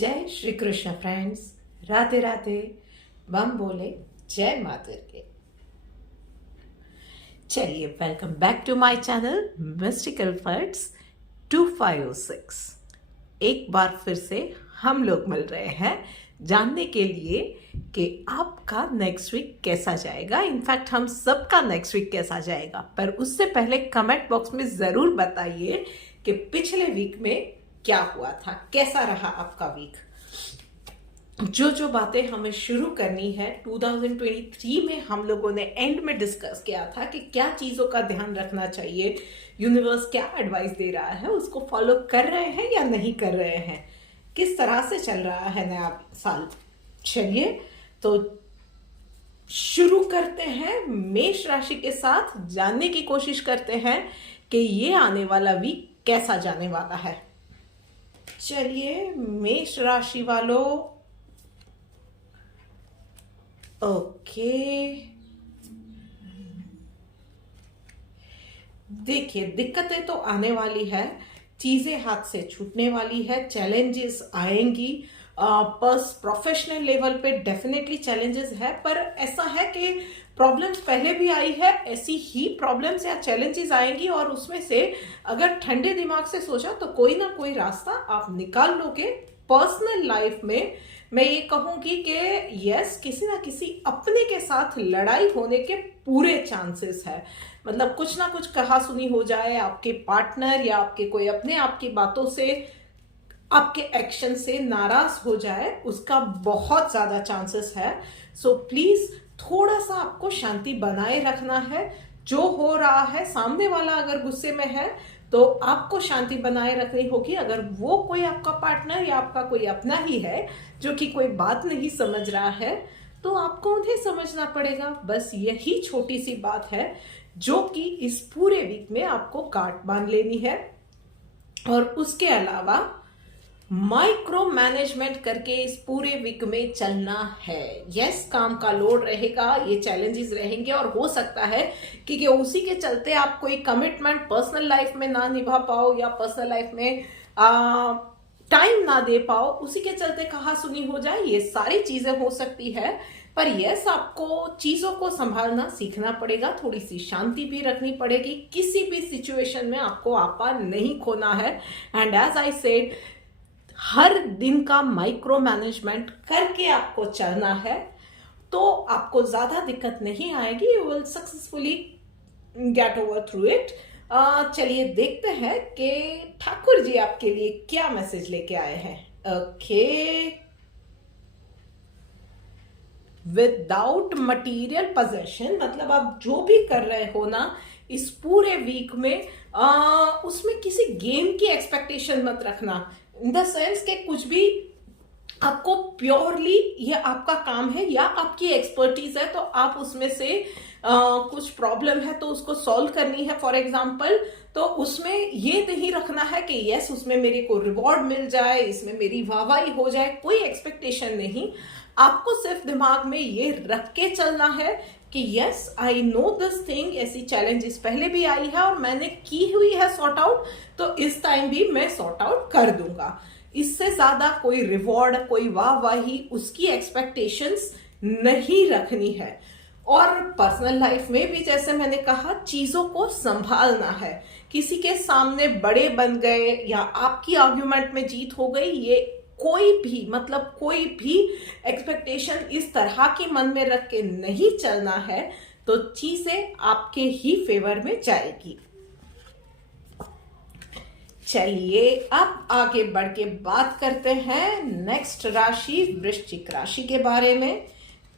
जय श्री कृष्ण फ्रेंड्स, राधे राधे। बम बोले जय माता के। चलिए, welcome back to my channel mystical फर्ड्स 2506। एक बार फिर से हम लोग मिल रहे हैं जानने के लिए कि आपका नेक्स्ट वीक कैसा जाएगा। इनफैक्ट हम सबका नेक्स्ट वीक कैसा जाएगा, पर उससे पहले कमेंट बॉक्स में ज़रूर बताइए कि पिछले वीक में क्या हुआ था, कैसा रहा आपका वीक। जो बातें हमें शुरू करनी है 2023 में, हम लोगों ने एंड में डिस्कस किया था कि क्या चीज़ों का ध्यान रखना चाहिए, यूनिवर्स क्या एडवाइस दे रहा है, उसको फॉलो कर रहे हैं या नहीं कर रहे हैं, किस तरह से चल रहा है नया साल। चलिए तो शुरू करते हैं मेष राशि के साथ, जानने की कोशिश करते हैं कि ये आने वाला वीक कैसा जाने वाला है। चलिए मेष राशि वालों, ओके, देखिए दिक्कतें तो आने वाली है, चीजें हाथ से छूटने वाली है, चैलेंजेस आएंगी। प्रोफेशनल लेवल पे डेफिनेटली चैलेंजेस है, पर ऐसा है कि प्रॉब्लम्स पहले भी आई है, ऐसी ही प्रॉब्लम्स या चैलेंजेस आएंगी और उसमें से अगर ठंडे दिमाग से सोचा तो कोई ना कोई रास्ता आप निकाल लोगे। पर्सनल लाइफ में मैं ये कहूंगी कि यस, किसी ना किसी अपने के साथ लड़ाई होने के पूरे चांसेस है। मतलब कुछ ना कुछ कहा सुनी हो जाए, आपके पार्टनर या आपके कोई अपने आपकी बातों से, आपके एक्शन से नाराज हो जाए, उसका बहुत ज्यादा चांसेस है। सो प्लीज थोड़ा सा आपको शांति बनाए रखना है। जो हो रहा है, सामने वाला अगर गुस्से में है तो आपको शांति बनाए रखनी होगी। अगर वो कोई आपका पार्टनर या आपका कोई अपना ही है जो कि कोई बात नहीं समझ रहा है, तो आपको उन्हें समझना पड़ेगा। बस यही छोटी सी बात है जो कि इस पूरे वीक में आपको गांठ बांध लेनी है। और उसके अलावा माइक्रो मैनेजमेंट करके इस पूरे वीक में चलना है। यस, काम का लोड रहेगा, ये चैलेंजेस रहेंगे और हो सकता है कि उसी के चलते आप कोई कमिटमेंट पर्सनल लाइफ में ना निभा पाओ या पर्सनल लाइफ में टाइम ना दे पाओ, उसी के चलते कहा सुनी हो जाए। ये सारी चीजें हो सकती है, पर यस, आपको चीजों को संभालना सीखना पड़ेगा, थोड़ी सी शांति भी रखनी पड़ेगी। किसी भी सिचुएशन में आपको आपा नहीं खोना है। एंड एज आई सेड, हर दिन का माइक्रो मैनेजमेंट करके आपको चलना है, तो आपको ज्यादा दिक्कत नहीं आएगी। You will successfully get over through it. चलिए देखते हैं कि ठाकुर जी आपके लिए क्या मैसेज लेके आए हैं। ओके, विदाउट मटीरियल पोजेशन, मतलब आप जो भी कर रहे हो ना इस पूरे वीक में, उसमें किसी गेम की एक्सपेक्टेशन मत रखना। इन द सेंस के कुछ भी आपको प्योरली ये आपका काम है या आपकी एक्सपर्टीज है, तो आप उसमें से कुछ प्रॉब्लम है तो उसको सॉल्व करनी है फॉर एग्जाम्पल, तो उसमें ये नहीं रखना है कि यस उसमें मेरे को रिवॉर्ड मिल जाए, इसमें मेरी वाहवाही हो जाए, कोई एक्सपेक्टेशन नहीं। आपको सिर्फ दिमाग में ये रख के चलना है कि yes I know this thing, ऐसी चैलेंजेस पहले भी आई है और मैंने की हुई है सॉर्ट आउट, तो इस टाइम भी मैं सॉर्ट आउट कर दूंगा। इससे ज्यादा कोई रिवॉर्ड, कोई वाहवाही, उसकी एक्सपेक्टेशंस नहीं रखनी है। और पर्सनल लाइफ में भी जैसे मैंने कहा, चीजों को संभालना है। किसी के सामने बड़े बन गए या आपकी आर्ग्यूमेंट में जीत हो गई, ये कोई भी, मतलब कोई भी एक्सपेक्टेशन इस तरह की मन में रख के नहीं चलना है, तो चीजें आपके ही फेवर में जाएगी। चलिए अब आगे बढ़ के बात करते हैं नेक्स्ट राशि, वृश्चिक राशि के बारे में।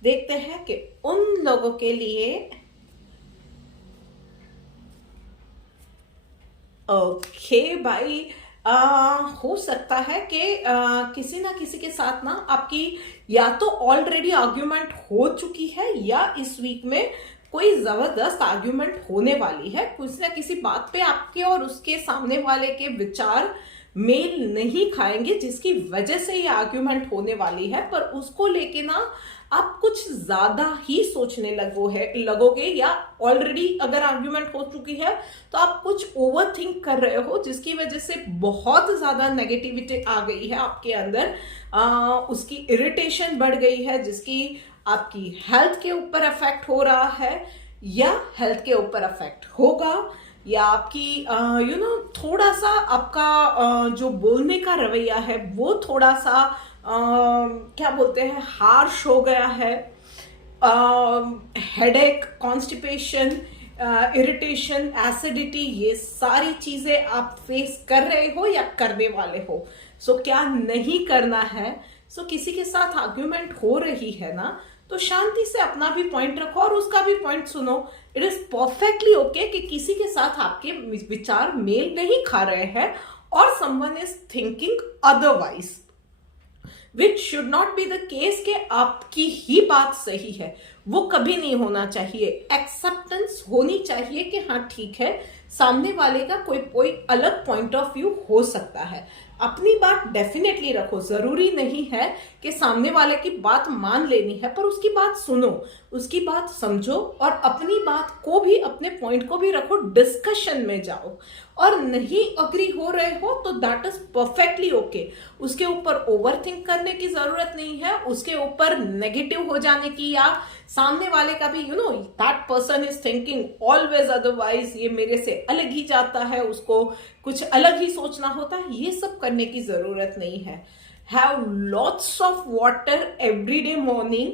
देखते हैं कि उन लोगों के लिए, ओके भाई, हो सकता है कि किसी ना किसी के साथ ना आपकी या तो ऑलरेडी आर्ग्यूमेंट हो चुकी है या इस वीक में कोई जबरदस्त आर्ग्यूमेंट होने वाली है। किसी ना किसी बात पे आपके और उसके सामने वाले के विचार मेल नहीं खाएंगे, जिसकी वजह से ये आर्ग्यूमेंट होने वाली है। पर उसको लेके ना आप कुछ ज्यादा ही सोचने लगोगे, या ऑलरेडी अगर आर्ग्यूमेंट हो चुकी है तो आप कुछ ओवर थिंक कर रहे हो, जिसकी वजह से बहुत ज्यादा नेगेटिविटी आ गई है आपके अंदर। उसकी इरिटेशन बढ़ गई है, जिसकी आपकी हेल्थ के ऊपर अफेक्ट हो रहा है, या हेल्थ के ऊपर अफेक्ट होगा, या आपकी थोड़ा सा आपका जो बोलने का रवैया है वो थोड़ा सा क्या बोलते हैं, हार्श हो गया है। हेडेक, कॉन्स्टिपेशन, इरिटेशन, एसिडिटी, ये सारी चीजें आप फेस कर रहे हो या करने वाले हो। सो क्या नहीं करना है। सो किसी के साथ आर्ग्यूमेंट हो रही है ना, तो शांति से अपना भी पॉइंट रखो और उसका भी पॉइंट सुनो। इट इज परफेक्टली ओके कि किसी के साथ आपके विचार मेल नहीं खा रहे हैं और someone is thinking otherwise, which should not be the case कि आपकी ही बात सही है। वो कभी नहीं होना चाहिए। एक्सेप्टेंस होनी चाहिए कि हाँ ठीक है, सामने वाले का कोई अलग पॉइंट ऑफ व्यू हो सकता है। अपनी बात डेफिनेटली रखो, जरूरी नहीं है कि सामने वाले की बात मान लेनी है, पर उसकी बात सुनो, उसकी बात समझो और अपनी बात को भी, अपने पॉइंट को भी रखो, डिस्कशन में जाओ। और नहीं अग्री हो रहे हो तो दैट इज परफेक्टली ओके। उसके ऊपर ओवर थिंक करने की जरूरत नहीं है, उसके ऊपर नेगेटिव हो जाने की, या सामने वाले का भी that person is thinking always otherwise, ये मेरे से अलग ही जाता है, उसको कुछ अलग ही सोचना होता है, ये सब करने की जरूरत नहीं है। Have lots of water every day morning,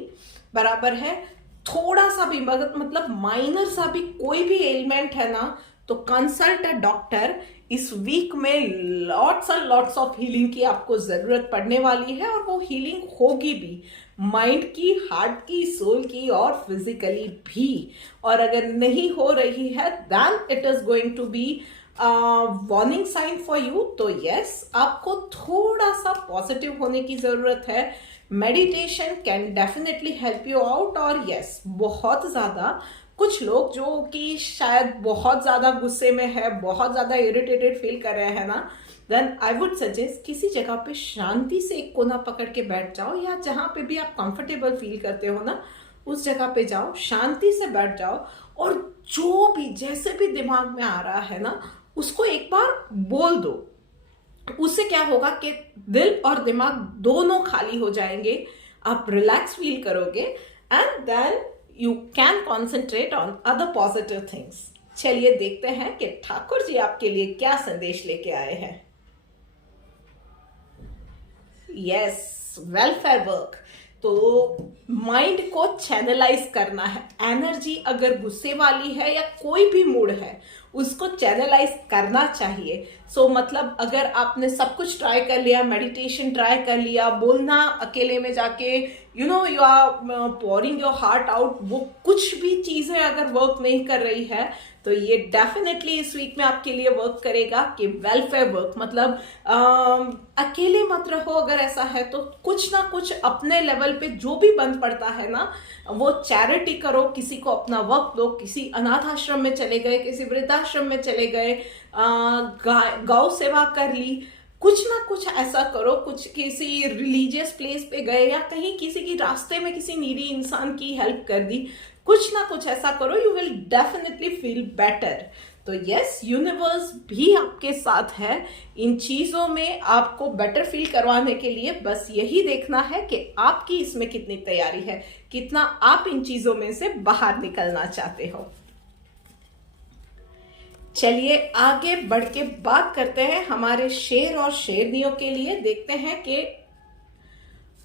बराबर है। थोड़ा सा भी मतलब माइनर सा भी कोई भी एलिमेंट है ना, तो कंसल्ट अ डॉक्टर। इस वीक में लॉट्स ऑफ हीलिंग की आपको जरूरत पड़ने वाली है, और वो हीलिंग होगी भी, माइंड की, हार्ट की, सोल की और फिजिकली भी। और अगर नहीं हो रही है then it is going to be warning sign for you. तो यस, आपको थोड़ा सा पॉजिटिव होने की जरूरत है। Meditation can definitely help you out. और यस, बहुत ज्यादा कुछ लोग जो कि शायद बहुत ज्यादा गुस्से में है, बहुत ज्यादा इरिटेटेड फील कर रहे हैं ना, देन आई वुड सजेस्ट किसी जगह पे शांति से एक कोना पकड़ के बैठ जाओ, या जहां पे भी आप कंफर्टेबल फील करते हो ना, उस जगह पे जाओ, शांति से बैठ जाओ, और जो भी जैसे भी दिमाग में आ रहा है ना, उसको एक बार बोल दो। उससे क्या होगा कि दिल और दिमाग दोनों खाली हो जाएंगे, आप रिलैक्स फील करोगे, and then you can concentrate on other positive things. चलिए देखते हैं कि ठाकुर जी आपके लिए क्या संदेश लेके आए हैं। Yes, welfare work. तो माइंड को चैनलाइज करना है। एनर्जी अगर गुस्से वाली है या कोई भी मूड है, उसको चैनलाइज करना चाहिए। सो मतलब अगर आपने सब कुछ ट्राई कर लिया, मेडिटेशन ट्राई कर लिया, बोलना अकेले में जाके you are pouring your heart out, वो कुछ भी चीजें अगर वर्क नहीं कर रही है, तो ये डेफिनेटली इस वीक में आपके लिए वर्क करेगा। कि वेलफेयर वर्क मतलब अकेले मत रहो। अगर ऐसा है तो कुछ ना कुछ अपने लेवल पे जो भी बंद पड़ता है ना, वो चैरिटी करो, किसी को अपना वक्त दो, किसी अनाथ आश्रम में चले गए, किसी वृद्धाश्रम में चले गए, गौ सेवा कर ली, कुछ ना कुछ ऐसा करो, कुछ किसी रिलीजियस प्लेस पे गए, या कहीं किसी की रास्ते में किसी नीडी इंसान की हेल्प कर दी, कुछ ना कुछ ऐसा करो, you will definitely feel better. तो यस, यूनिवर्स भी आपके साथ है इन चीजों में, आपको बेटर फील करवाने के लिए। बस यही देखना है कि आपकी इसमें कितनी तैयारी है, कितना आप इन चीजों में से बाहर निकलना चाहते हो। चलिए आगे बढ़ के बात करते हैं हमारे शेर और शेरनियों के लिए। देखते हैं कि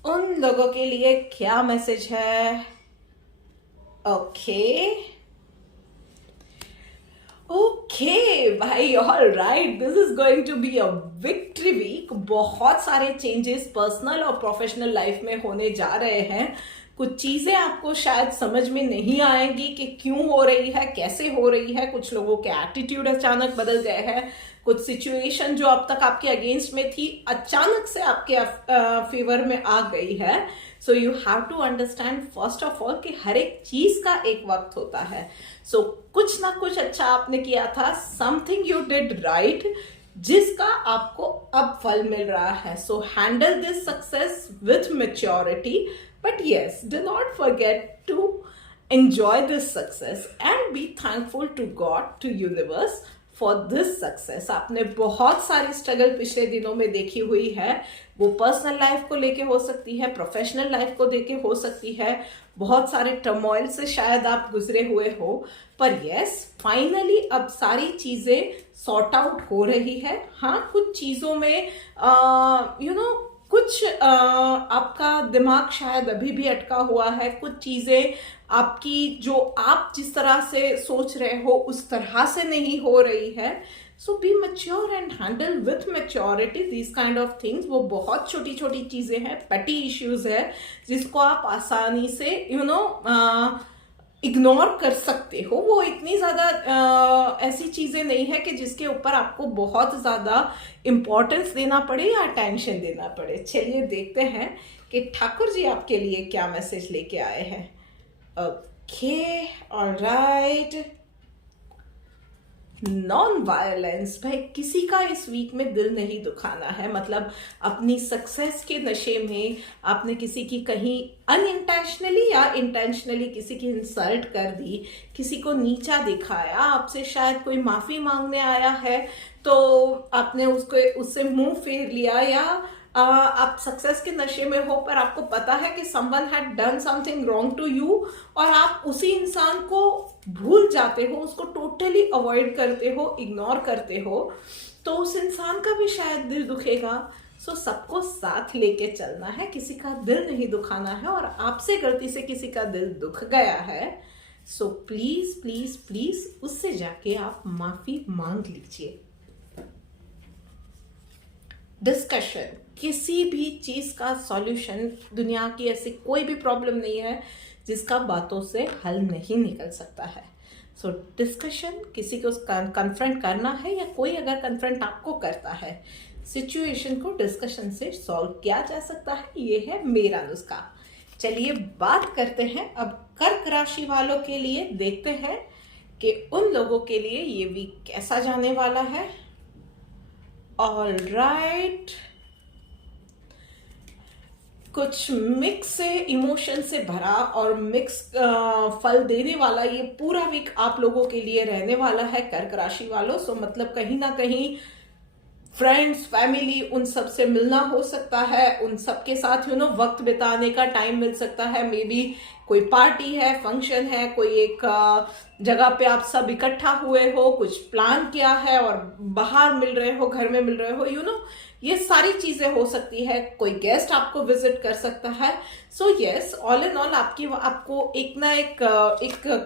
उन लोगों के लिए क्या मैसेज है। ओके भाई, all right, this is going to be a victory week. बहुत सारे चेंजेस पर्सनल और प्रोफेशनल लाइफ में होने जा रहे हैं। कुछ चीजें आपको शायद समझ में नहीं आएंगी कि क्यों हो रही है, कैसे हो रही है। कुछ लोगों के एटीट्यूड अचानक बदल गए हैं, कुछ सिचुएशन जो अब तक आपके अगेंस्ट में थी अचानक से आपके फेवर में आ गई है। So you have to understand first of all कि हर एक चीज का एक वक्त होता है। सो कुछ ना कुछ अच्छा आपने किया था, समथिंग यू डिड राइट, जिसका आपको अब फल मिल रहा है। So handle this success with maturity, but yes, do not forget to enjoy this success and be thankful to God, to universe for this success। आपने बहुत सारी स्ट्रगल पिछले दिनों में देखी हुई है, वो पर्सनल लाइफ को लेके हो सकती है, प्रोफेशनल लाइफ को लेके हो सकती है, बहुत सारे टर्मोइल से शायद आप गुजरे हुए हो, पर यस फाइनली अब सारी चीजें सॉर्ट आउट हो रही है। हाँ, कुछ चीजों में कुछ आपका दिमाग शायद अभी भी अटका हुआ है, कुछ चीजें आपकी जो आप जिस तरह से सोच रहे हो उस तरह से नहीं हो रही है। So be mature and handle with maturity this kind of things. वो बहुत छोटी छोटी चीजें हैं, पेटी इश्यूज है, जिसको आप आसानी से इग्नोर कर सकते हो। वो इतनी ज्यादा ऐसी चीजें नहीं है कि जिसके ऊपर आपको बहुत ज्यादा इंपॉर्टेंस देना पड़े या अटेंशन देना पड़े। चलिए देखते हैं कि ठाकुर जी आपके लिए क्या मैसेज लेके आए हैं। Okay, alright. नॉन वायलेंस, भाई किसी का इस वीक में दिल नहीं दुखाना है। मतलब अपनी सक्सेस के नशे में आपने किसी की कहीं अनइंटेंशनली या इंटेंशनली किसी की इंसल्ट कर दी, किसी को नीचा दिखाया, आपसे शायद कोई माफी मांगने आया है तो आपने उससे मुंह फेर लिया, या आप सक्सेस के नशे में हो पर आपको पता है कि someone had done something wrong to you और आप उसी इंसान को भूल जाते हो, उसको टोटली अवॉइड करते हो, इग्नोर करते हो, तो उस इंसान का भी शायद दिल दुखेगा। सो सबको साथ लेके चलना है, किसी का दिल नहीं दुखाना है। और आपसे गलती से किसी का दिल दुख गया है, सो प्लीज प्लीज प्लीज उससे जाके आप माफी मांग लीजिए। डिस्कशन, किसी भी चीज का सॉल्यूशन, दुनिया की ऐसी कोई भी प्रॉब्लम नहीं है जिसका बातों से हल नहीं निकल सकता है। सो डिस्कशन, किसी को कन्फ्रंट करना है या कोई अगर कन्फ्रंट आपको करता है, सिचुएशन को डिस्कशन से सॉल्व किया जा सकता है। ये है मेरा नुस्खा। चलिए बात करते हैं अब कर्क राशि वालों के लिए। देखते हैं कि उन लोगों के लिए ये वीक कैसा जाने वाला है। ऑल राइट, कुछ मिक्स से इमोशन से भरा और मिक्स फल देने वाला ये पूरा वीक आप लोगों के लिए रहने वाला है कर्क राशि वालों। सो मतलब कहीं ना कहीं फ्रेंड्स, फैमिली, उन सब से मिलना हो सकता है, उन सब के साथ वक्त बिताने का टाइम मिल सकता है। मे बी कोई पार्टी है, फंक्शन है, कोई एक जगह पे आप सब इकट्ठा हुए हो, कुछ प्लान किया है और बाहर मिल रहे हो, घर में मिल रहे हो, ये सारी चीजें हो सकती है। कोई गेस्ट आपको विजिट कर सकता है। So yes, all in all आपको एक ना एक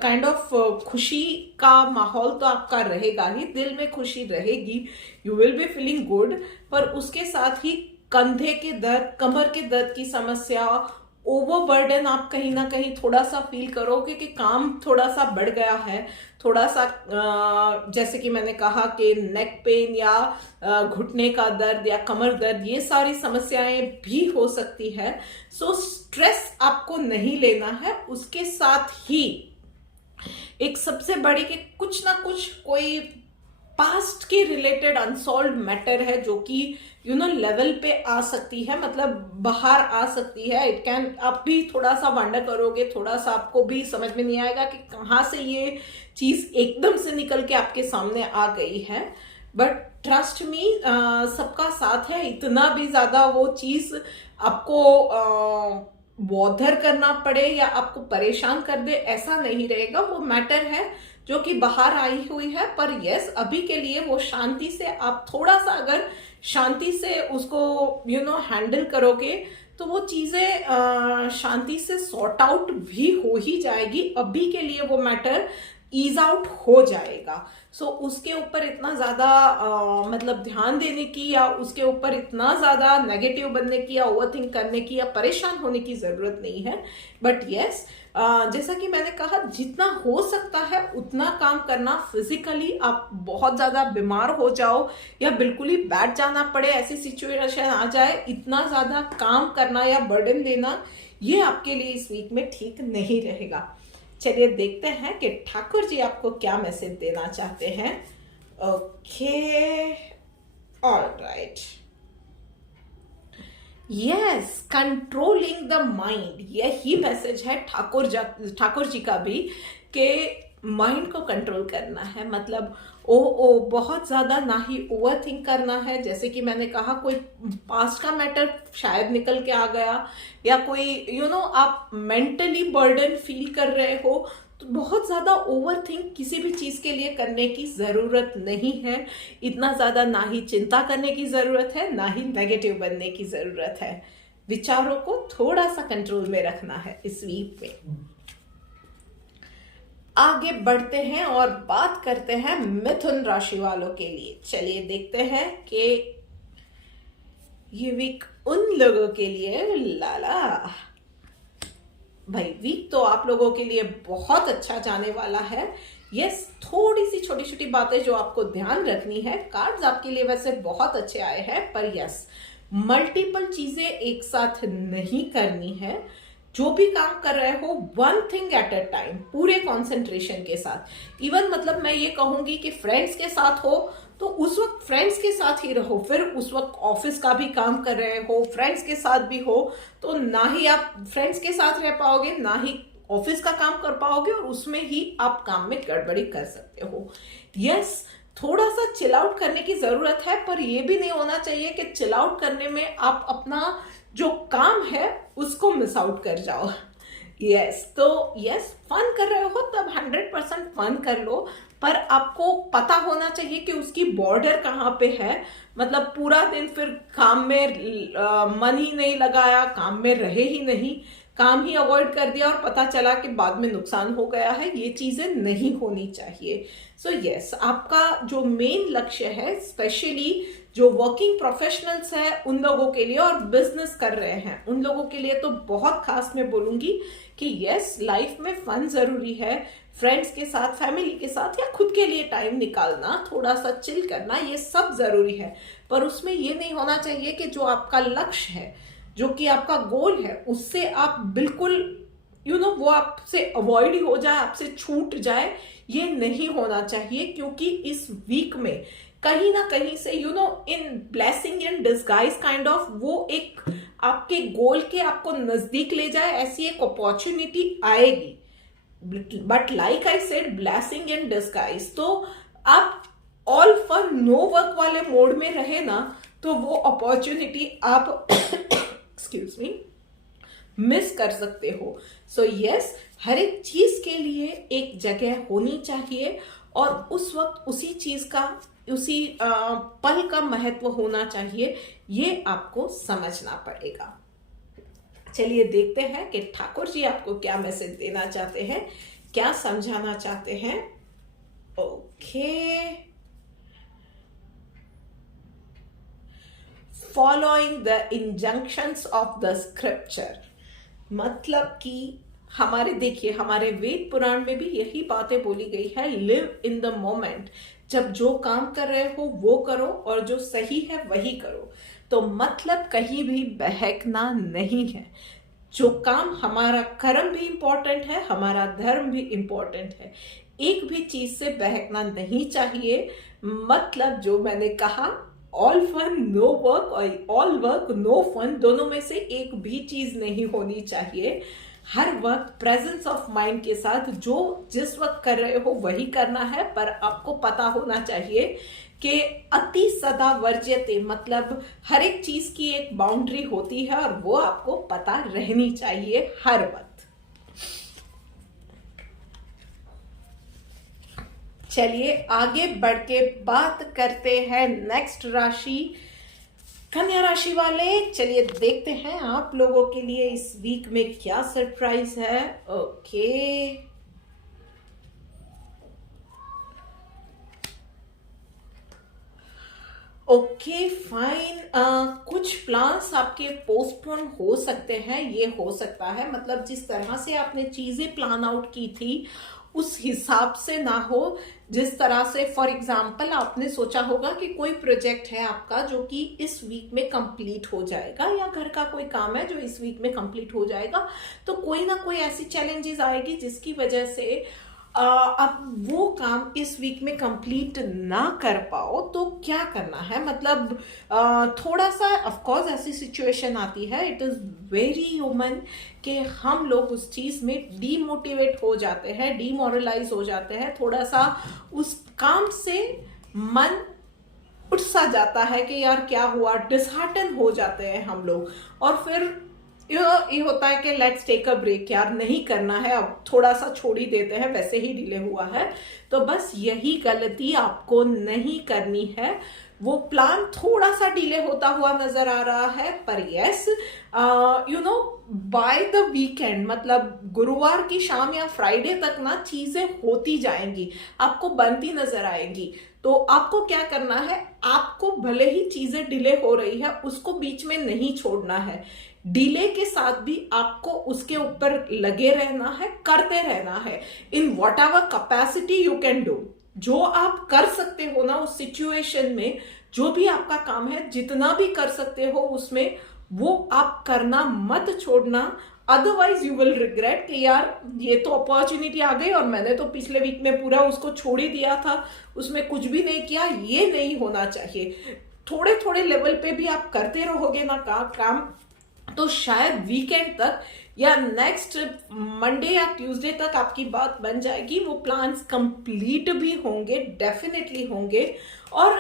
काइंड ऑफ खुशी का माहौल तो आपका रहेगा ही, दिल में खुशी रहेगी, you will be feeling good. पर उसके साथ ही कंधे के दर्द, कमर के दर्द की समस्या, ओवरबर्डन आप कहीं ना कहीं थोड़ा सा फील करोगे कि काम थोड़ा सा बढ़ गया है, थोड़ा सा जैसे कि मैंने कहा कि नेक पेन या घुटने का दर्द या कमर दर्द, ये सारी समस्याएं भी हो सकती है। सो स्ट्रेस आपको नहीं लेना है। उसके साथ ही एक सबसे बड़ी कि कुछ ना कुछ कोई पास्ट के रिलेटेड अनसॉल्व मैटर है जो कि लेवल पे आ सकती है, मतलब बाहर आ सकती है। इट कैन, आप भी थोड़ा सा वंडर करोगे, थोड़ा सा आपको भी समझ में नहीं आएगा कि कहाँ से ये चीज एकदम से निकल के आपके सामने आ गई है। बट ट्रस्ट मी, सबका साथ है, इतना भी ज्यादा वो चीज आपको बॉदर करना पड़े या आपको परेशान कर दे ऐसा नहीं रहेगा। वो मैटर है जो कि बाहर आई हुई है, पर यस अभी के लिए वो शांति से, आप थोड़ा सा अगर शांति से उसको हैंडल करोगे तो वो चीजें शांति से सॉर्ट आउट भी हो ही जाएगी। अभी के लिए वो मैटर ईज आउट हो जाएगा। सो उसके ऊपर इतना ज्यादा मतलब ध्यान देने की या उसके ऊपर इतना ज्यादा नेगेटिव बनने की या ओवरथिंक करने की या परेशान होने की जरूरत नहीं है। बट यस, जैसा कि मैंने कहा, जितना हो सकता है उतना काम करना। फिजिकली आप बहुत ज्यादा बीमार हो जाओ या बिल्कुल ही बैठ जाना पड़े, ऐसी सिचुएशन आ जाए, इतना ज्यादा काम करना या बर्डन लेना, ये आपके लिए इस वीक में ठीक नहीं रहेगा। चलिए देखते हैं कि ठाकुर जी आपको क्या मैसेज देना चाहते हैं। Okay, all right. Yes, controlling the mind, यही मैसेज है ठाकुर जी का भी, कि माइंड को कंट्रोल करना है। मतलब ओ बहुत ज्यादा ना ही ओवर थिंक करना है। जैसे कि मैंने कहा, कोई पास्ट का मैटर शायद निकल के आ गया, या कोई आप मेंटली बर्डन फील कर रहे हो, तो बहुत ज्यादा ओवर थिंक किसी भी चीज के लिए करने की जरूरत नहीं है। इतना ज्यादा ना ही चिंता करने की जरूरत है, ना ही नेगेटिव बनने की जरूरत है। विचारों को थोड़ा सा कंट्रोल में रखना है इस वीक में। आगे बढ़ते हैं और बात करते हैं मिथुन राशि वालों के लिए। चलिए देखते हैं कि ये वीक उन लोगों के लिए, लाला भाई, वीक तो आप लोगों के लिए बहुत अच्छा जाने वाला है। यस, थोड़ी सी छोटी छोटी बातें जो आपको ध्यान रखनी है। कार्ड्स आपके लिए वैसे बहुत अच्छे आए हैं, पर यस, मल्टीपल चीजें एक साथ नहीं करनी है। जो भी काम कर रहे हो, one thing at a time, पूरे कंसंट्रेशन के साथ। इवन मतलब मैं ये कहूंगी कि फ्रेंड्स के साथ हो तो उस वक्त फ्रेंड्स के साथ ही रहो, फिर उस वक्त ऑफिस का भी काम कर रहे हो, फ्रेंड्स के साथ भी हो, तो ना ही आप फ्रेंड्स के साथ रह पाओगे, ना ही ऑफिस का काम कर पाओगे, और उसमें ही आप काम में गड़बड़ी कर सकते हो। यस, थोड़ा सा चिल आउट करने की जरूरत है, पर यह भी नहीं होना चाहिए कि चिल आउट करने में आप अपना जो काम है उसको मिस आउट कर जाओ। यस, तो यस, फन कर रहे हो तब 100% फन कर लो, पर आपको पता होना चाहिए कि उसकी बॉर्डर कहाँ पे है। मतलब पूरा दिन फिर काम में मन ही नहीं लगाया, काम में रहे ही नहीं, काम ही अवॉइड कर दिया और पता चला कि बाद में नुकसान हो गया है। ये चीजें नहीं होनी चाहिए। सो यस, आपका जो मेन लक्ष्य है, स्पेशली जो वर्किंग प्रोफेशनल्स है उन लोगों के लिए, और बिजनेस कर रहे हैं उन लोगों के लिए तो बहुत खास मैं बोलूंगी कि यस, लाइफ में फन जरूरी है। फ्रेंड्स के साथ, फैमिली के साथ, या खुद के लिए टाइम निकालना, थोड़ा सा चिल करना, ये सब जरूरी है। पर उसमें ये नहीं होना चाहिए कि जो आपका लक्ष्य है, जो कि आपका गोल है, उससे आप बिल्कुल वो आपसे अवॉइड ही हो जाए, आपसे छूट जाए। ये नहीं होना चाहिए, क्योंकि इस वीक में कहीं ना कहीं से in blessing in disguise kind of, वो एक आपके गोल के आपको नजदीक ले जाए, ऐसी एक अपॉर्चुनिटी आएगी। But like I said, blessing in disguise, तो आप ऑल फन नो वर्क वाले मोड में रहे ना, तो वो अपॉर्चुनिटी आप एक्सक्यूज मी मिस कर सकते हो। सो यस, हर एक चीज के लिए एक जगह होनी चाहिए, और उस वक्त उसी चीज का, उसी पल का महत्व होना चाहिए। ये आपको समझना पड़ेगा। चलिए देखते हैं कि ठाकुर जी आपको क्या मैसेज देना चाहते हैं, क्या समझाना चाहते हैं। Okay, following the injunctions of the scripture, मतलब कि हमारे, देखिए, हमारे वेद पुराण में भी यही बातें बोली गई है, लिव इन द मोमेंट। जब जो काम कर रहे हो वो करो, और जो सही है वही करो। तो मतलब कहीं भी बहकना नहीं है। जो काम, हमारा कर्म भी इंपॉर्टेंट है, हमारा धर्म भी इंपॉर्टेंट है, एक भी चीज से बहकना नहीं चाहिए। मतलब जो मैंने कहा, ऑल फन नो वर्क और ऑल वर्क नो फन, दोनों में से एक भी चीज नहीं होनी चाहिए। हर वक्त प्रेजेंस ऑफ माइंड के साथ जो जिस वक्त कर रहे हो वही करना है, पर आपको पता होना चाहिए कि अति सदा वर्ज्यते, मतलब हर एक चीज की एक बाउंड्री होती है, और वो आपको पता रहनी चाहिए हर वक्त। चलिए आगे बढ़ के बात करते हैं नेक्स्ट राशि, कन्या राशि वाले। चलिए देखते हैं आप लोगों के लिए इस वीक में क्या सरप्राइज है। ओके फाइन, कुछ प्लान्स आपके पोस्टपोन हो सकते हैं। ये हो सकता है, मतलब जिस तरह से आपने चीजें प्लान आउट की थी उस हिसाब से ना हो। जिस तरह से, फॉर एग्जाम्पल, आपने सोचा होगा कि कोई प्रोजेक्ट है आपका जो कि इस वीक में कंप्लीट हो जाएगा, या घर का कोई काम है जो इस वीक में कंप्लीट हो जाएगा, तो कोई ना कोई ऐसी चैलेंजेस आएगी जिसकी वजह से अब वो काम इस वीक में कंप्लीट ना कर पाओ तो क्या करना है, मतलब थोड़ा सा ऑफ कोर्स ऐसी सिचुएशन आती है, इट इज वेरी ह्यूमन कि हम लोग उस चीज में डीमोटिवेट हो जाते हैं, डीमोरलाइज हो जाते हैं, थोड़ा सा उस काम से मन उठ सा जाता है कि यार क्या हुआ, डिसहार्टन हो जाते हैं हम लोग, और फिर ये होता है कि लेट्स टेक अ ब्रेक, यार नहीं करना है, अब थोड़ा सा छोड़ ही देते हैं, वैसे ही डिले हुआ है। तो बस यही गलती आपको नहीं करनी है। वो प्लान थोड़ा सा डिले होता हुआ नजर आ रहा है, पर यस बाय द वीकेंड, मतलब गुरुवार की शाम या फ्राइडे तक ना चीजें होती जाएंगी, आपको बनती नजर आएंगी। तो आपको क्या करना है, आपको भले ही चीजें डिले हो रही है उसको बीच में नहीं छोड़ना है, डिले के साथ भी आपको उसके ऊपर लगे रहना है, करते रहना है in what ever capacity you can do. जो आप कर सकते हो ना उस सिचुएशन में, जो भी आपका काम है, जितना भी कर सकते हो उसमें वो आप करना मत छोड़ना, अदरवाइज यू विल रिग्रेट कि यार ये तो अपॉर्चुनिटी आ गई और मैंने तो पिछले वीक में पूरा उसको छोड़ ही दिया था, उसमें कुछ भी नहीं किया। ये नहीं होना चाहिए। थोड़े थोड़े लेवल पे भी आप करते रहोगे ना काम, तो शायद वीकेंड तक या नेक्स्ट मंडे या ट्यूसडे तक आपकी बात बन जाएगी, वो प्लान्स कंप्लीट भी होंगे, डेफिनेटली होंगे, और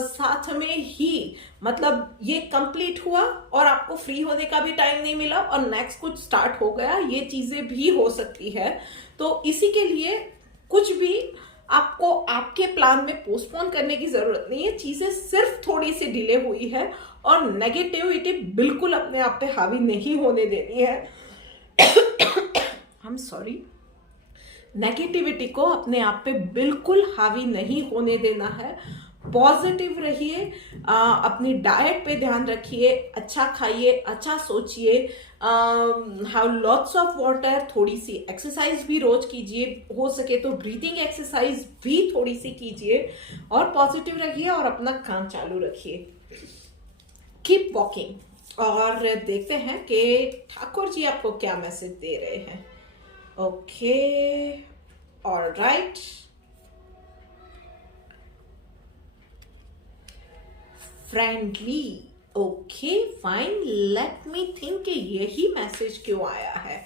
साथ में ही मतलब ये कंप्लीट हुआ और आपको फ्री होने का भी टाइम नहीं मिला और नेक्स्ट कुछ स्टार्ट हो गया, ये चीजें भी हो सकती है। तो इसी के लिए कुछ भी आपको आपके प्लान में पोस्टपोन करने की जरूरत नहीं है, चीजें सिर्फ थोड़ी सी डिले हुई है, और नेगेटिविटी बिल्कुल अपने आप पे हावी नहीं होने देनी है। I'm सॉरी, नेगेटिविटी को अपने आप पे बिल्कुल हावी नहीं होने देना है। पॉजिटिव रहिए, अपनी डाइट पे ध्यान रखिए, अच्छा खाइए, अच्छा सोचिए, हैव लॉट्स ऑफ वाटर, थोड़ी सी एक्सरसाइज भी रोज कीजिए, हो सके तो ब्रीथिंग एक्सरसाइज भी थोड़ी सी कीजिए, और पॉजिटिव रहिए और अपना काम चालू रखिए। Keep walking. और देखते हैं कि ठाकुर जी आपको क्या मैसेज दे रहे हैं। Okay, alright, friendly, okay fine, let me think कि यही मैसेज क्यों आया है।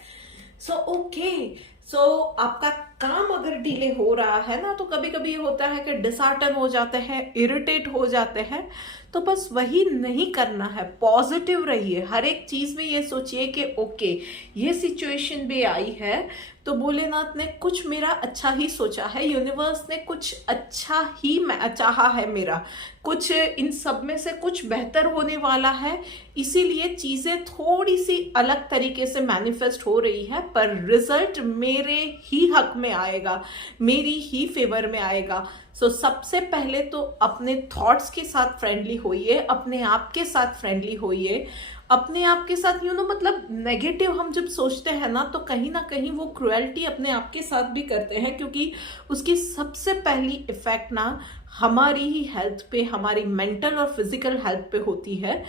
सो आपका काम अगर डिले हो रहा है ना, तो कभी कभी ये होता है कि डिसहार्टन हो जाते हैं, इरिटेट हो जाते हैं, तो बस वही नहीं करना है। पॉजिटिव रहिए, हर एक चीज में ये सोचिए कि ओके ये सिचुएशन भी आई है तो भोलेनाथ ने कुछ मेरा अच्छा ही सोचा है, यूनिवर्स ने कुछ अच्छा ही चाहा है मेरा, कुछ इन सब में से कुछ बेहतर होने वाला है, इसीलिए चीजें थोड़ी सी अलग तरीके से मैनिफेस्ट हो रही है, पर रिजल्ट मेरे ही हक में आएगा, मेरी ही फेवर में आएगा। सबसे पहले तो अपने थॉट्स के साथ फ्रेंडली होइए, अपने आप के साथ फ्रेंडली होइए, अपने आप के साथ मतलब नेगेटिव हम जब सोचते हैं ना, तो कहीं ना कहीं वो क्रुएल्टी अपने आप के साथ भी करते हैं, क्योंकि उसकी सबसे पहली इफेक्ट ना हमारी ही हेल्थ पे, हमारी मेंटल और फिजिकल हेल्थ पे होती है।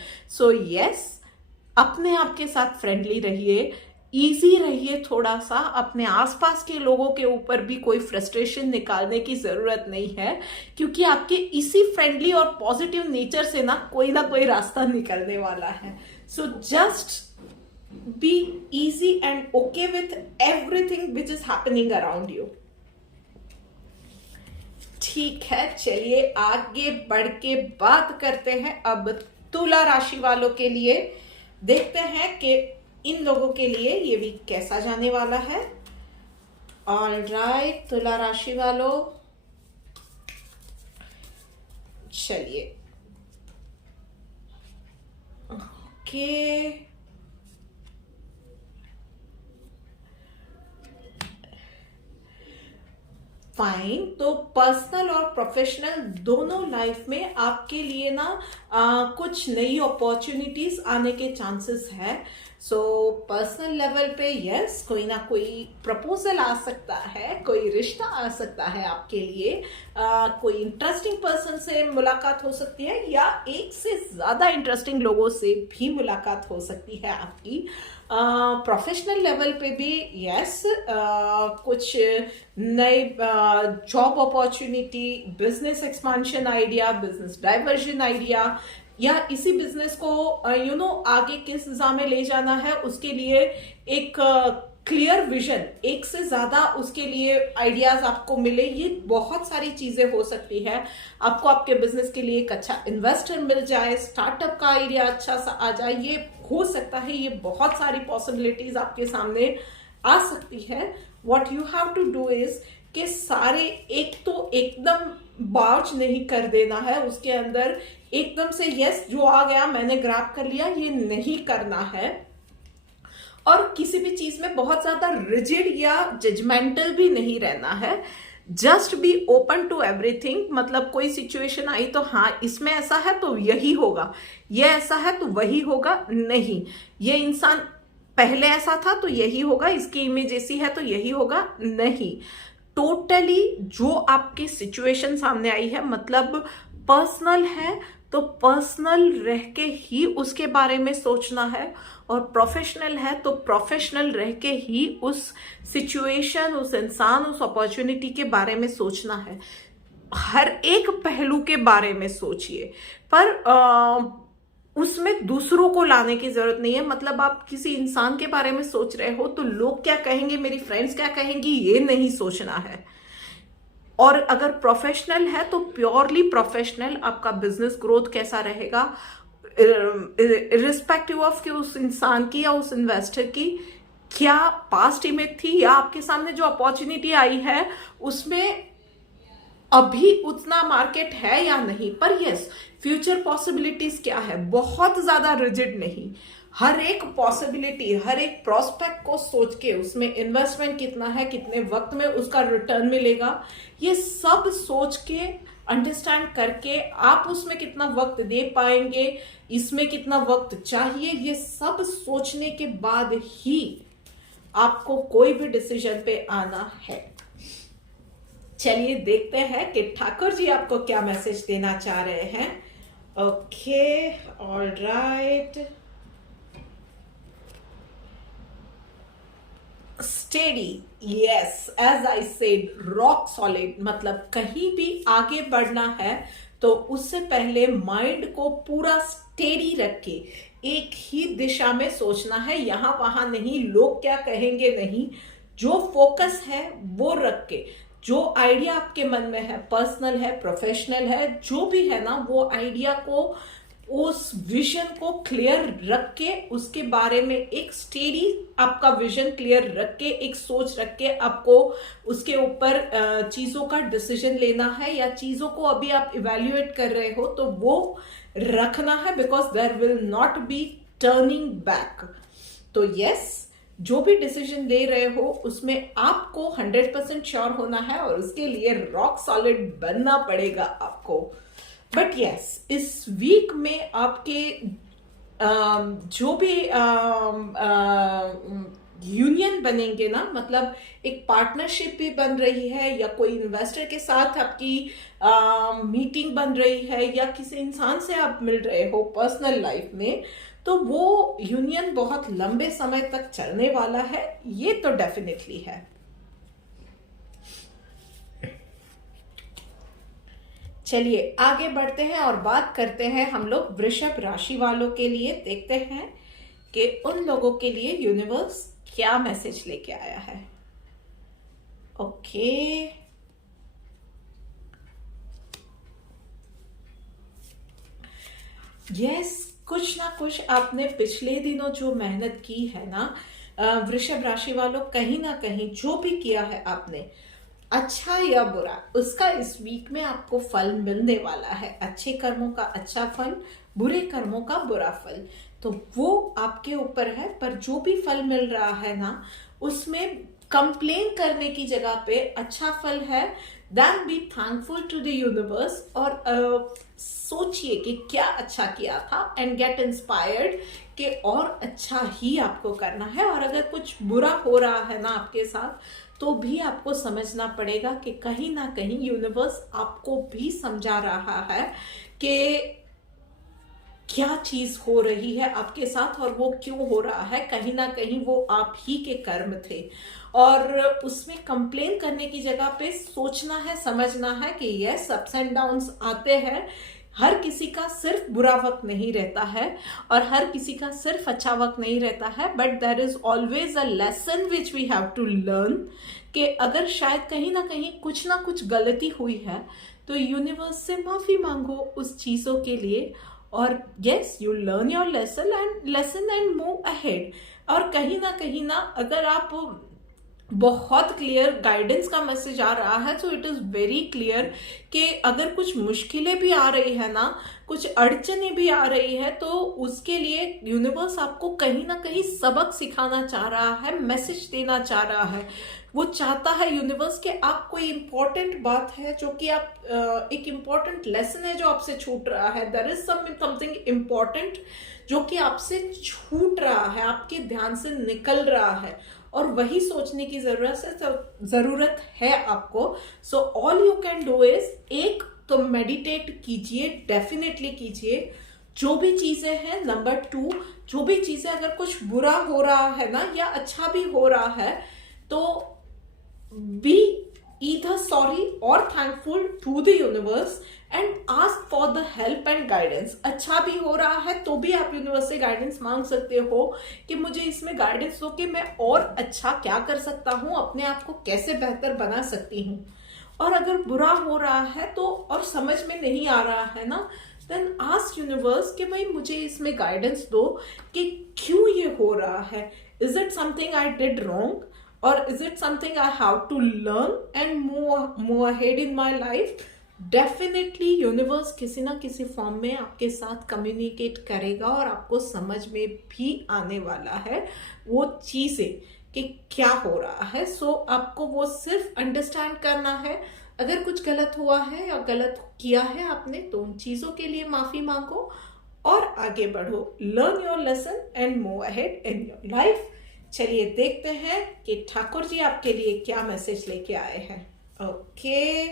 यस, अपने आप के साथ फ्रेंडली रहिए, इजी रहिए, थोड़ा सा अपने आसपास के लोगों के ऊपर भी कोई फ्रस्ट्रेशन निकालने की जरूरत नहीं है, क्योंकि आपके इसी फ्रेंडली और पॉजिटिव नेचर से ना कोई रास्ता निकलने वाला है। So just be easy and okay with everything which is happening around you. ठीक है, चलिए आगे बढ़ के बात करते हैं अब तुला राशि वालों के लिए। देखते हैं कि इन लोगों के लिए ये वीक कैसा जाने वाला है। ऑलराइट, तुला राशि वालों, चलिए ओके, फाइन। तो पर्सनल और प्रोफेशनल दोनों लाइफ में आपके लिए ना कुछ नई अपॉर्चुनिटीज आने के चांसेस है। सो पर्सनल लेवल पे यस, कोई ना कोई प्रपोजल आ सकता है, कोई रिश्ता आ सकता है आपके लिए, कोई इंटरेस्टिंग पर्सन से मुलाकात हो सकती है, या एक से ज़्यादा इंटरेस्टिंग लोगों से भी मुलाकात हो सकती है आपकी। प्रोफेशनल लेवल पे भी यस, कुछ नए job opportunity, business expansion idea, business diversion idea, या इसी बिजनेस को आगे किस दिशा में ले जाना है उसके लिए एक क्लियर विजन, एक से ज्यादा उसके लिए आइडियाज आपको मिले। ये बहुत सारी चीजें हो सकती है। आपको आपके बिजनेस के लिए एक अच्छा इन्वेस्टर मिल जाए, स्टार्टअप का आइडिया अच्छा सा आ जाए, ये हो सकता है। ये बहुत सारी पॉसिबिलिटीज आपके सामने आ सकती है। What you have to do is कि सारे एक तो एकदम बाउच नहीं कर देना है, उसके अंदर एकदम से यस जो आ गया मैंने ग्रैब कर लिया, ये नहीं करना है। और किसी भी चीज में बहुत ज्यादा रिजिड या जजमेंटल भी नहीं रहना है। Just be open to everything. मतलब कोई सिचुएशन आई तो हाँ इसमें ऐसा है तो यही होगा, ये ऐसा है तो वही होगा, नहीं ये इंसान पहले ऐसा था तो यही होगा, इसकी इमेज ऐसी है तो यही होगा, नहीं। टोटली जो आपकी सिचुएशन सामने आई है, मतलब पर्सनल है तो पर्सनल रह के ही उसके बारे में सोचना है, और प्रोफेशनल है तो प्रोफेशनल रह के ही उस सिचुएशन, उस इंसान, उस अपॉर्चुनिटी के बारे में सोचना है। हर एक पहलू के बारे में सोचिए, पर उसमें दूसरों को लाने की जरूरत नहीं है। मतलब आप किसी इंसान के बारे में सोच रहे हो तो लोग क्या कहेंगे, मेरी फ्रेंड्स क्या कहेंगी, ये नहीं सोचना है। और अगर प्रोफेशनल है तो प्योरली प्रोफेशनल, आपका बिजनेस ग्रोथ कैसा रहेगा इरिस्पेक्टिव ऑफ कि उस इंसान की या उस इन्वेस्टर की क्या पास्ट इमेज थी, या आपके सामने जो अपॉर्चुनिटी आई है उसमें अभी उतना मार्केट है या नहीं। पर यस, फ्यूचर पॉसिबिलिटीज क्या है, बहुत ज्यादा रिजिड नहीं। हर एक पॉसिबिलिटी, हर एक प्रोस्पेक्ट को सोच के उसमें इन्वेस्टमेंट कितना है, कितने वक्त में उसका रिटर्न मिलेगा, ये सब सोच के अंडरस्टैंड करके आप उसमें कितना वक्त दे पाएंगे, इसमें कितना वक्त चाहिए, ये सब सोचने के बाद ही आपको कोई भी डिसीजन पे आना है। चलिए देखते हैं कि ठाकुर जी आपको क्या मैसेज देना चाह रहे हैं। Okay, alright. Steady, yes, as I said, rock solid. मतलब कहीं भी आगे बढ़ना है तो उससे पहले माइंड को पूरा स्टेडी रख के एक ही दिशा में सोचना है, यहां वहां नहीं, लोग क्या कहेंगे नहीं। जो फोकस है वो रख के, जो आइडिया आपके मन में है, पर्सनल है, प्रोफेशनल है, जो भी है ना, वो आइडिया को, उस विजन को क्लियर रख के, उसके बारे में एक स्टेडी आपका विजन क्लियर रख के, एक सोच रख के आपको उसके ऊपर चीजों का डिसीजन लेना है, या चीजों को अभी आप इवेल्युएट कर रहे हो तो वो रखना है, because there will not be turning back. तो यस, जो भी डिसीजन ले रहे हो उसमें आपको 100% श्योर होना है, और उसके लिए रॉक सॉलिड बनना पड़ेगा आपको। बट यस, इस वीक में आपके जो भी यूनियन बनेंगे ना, मतलब एक पार्टनरशिप भी बन रही है, या कोई इन्वेस्टर के साथ आपकी मीटिंग बन रही है, या किसी इंसान से आप मिल रहे हो पर्सनल लाइफ में, तो वो यूनियन बहुत लंबे समय तक चलने वाला है, ये तो डेफिनेटली है। चलिए आगे बढ़ते हैं और बात करते हैं हम लोग वृषभ राशि वालों के लिए। देखते हैं कि उन लोगों के लिए यूनिवर्स क्या मैसेज लेके आया है। ओके, यस, कुछ ना कुछ आपने पिछले दिनों जो मेहनत की है ना वृषभ राशि वालों, कहीं ना कहीं जो भी किया है आपने, अच्छा या बुरा, उसका इस वीक में आपको फल मिलने वाला है। अच्छे कर्मों का अच्छा फल, बुरे कर्मों का बुरा फल, तो वो आपके ऊपर है। पर जो भी फल मिल रहा है ना, उसमें कंप्लेन करने की जगह पे अच्छा फल है। Then be thankful to the universe, और सोचिए कि क्या अच्छा किया था, एंड गेट इंस्पायर्ड कि और अच्छा ही आपको करना है। और अगर कुछ बुरा हो रहा है ना आपके साथ, तो भी आपको समझना पड़ेगा कि कहीं ना कहीं यूनिवर्स आपको भी समझा रहा है कि क्या चीज हो रही है आपके साथ और वो क्यों हो रहा है। कहीं ना कहीं वो आप ही के कर्म थे, और उसमें कंप्लेन करने की जगह पे सोचना है, समझना है कि यस, अप्स एंड डाउन्स आते हैं। हर किसी का सिर्फ बुरा वक्त नहीं रहता है और हर किसी का सिर्फ अच्छा वक्त नहीं रहता है, but there is always a lesson which we have to learn. कि अगर शायद कहीं ना कुछ गलती हुई है, तो यूनिवर्स से माफी मांगो उस चीजों के लिए, और yes, you learn your lesson and move ahead. और कहीं ना अगर आप बहुत क्लियर गाइडेंस का मैसेज आ रहा है, तो इट इज वेरी क्लियर कि अगर कुछ मुश्किलें भी आ रही है ना, कुछ अड़चने भी आ रही है, तो उसके लिए यूनिवर्स आपको कहीं ना कहीं सबक सिखाना चाह रहा है, मैसेज देना चाह रहा है। वो चाहता है यूनिवर्स कि आप कोई इंपॉर्टेंट बात है जो कि आप एक इंपॉर्टेंट लेसन है जो आपसे छूट रहा है, देयर इज समथिंग इंपॉर्टेंट जो कि आपसे छूट रहा है, आपके ध्यान से निकल रहा है, और वही सोचने की जरूरत है आपको। So all you can do is, एक तो मेडिटेट कीजिए, डेफिनेटली कीजिए जो भी चीजें हैं। नंबर 2, जो भी चीजें, अगर कुछ बुरा हो रहा है ना या अच्छा भी हो रहा है, तो B either sorry or thankful to the universe and ask for the help and guidance। अच्छा भी हो रहा है तो भी आप यूनिवर्स से गाइडेंस मांग सकते हो कि मुझे इसमें गाइडेंस दो कि मैं और अच्छा क्या कर सकता हूँ, अपने आप को कैसे बेहतर बना सकती हूँ। और अगर बुरा हो रहा है तो, और समझ में नहीं आ रहा है ना, देन आस्क यूनिवर्स कि भाई मुझे इसमें गाइडेंस दो कि क्यों ये हो रहा है। Is it something I did wrong, or is it something I have to learn and move ahead in my life? Definitely universe किसी ना किसी फॉर्म में आपके साथ कम्युनिकेट करेगा और आपको समझ में भी आने वाला है वो चीजें कि क्या हो रहा है। सो आपको वो सिर्फ अंडरस्टैंड करना है। अगर कुछ गलत हुआ है या गलत किया है आपने, तो उन चीजों के लिए माफी मांगो और आगे बढ़ो। Learn your lesson and move ahead in your life. चलिए देखते हैं कि ठाकुर जी आपके लिए क्या मैसेज लेके आए हैं। ओके,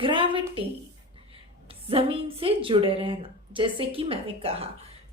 ग्रेविटी, जमीन से जुड़े रहना। जैसे कि मैंने कहा,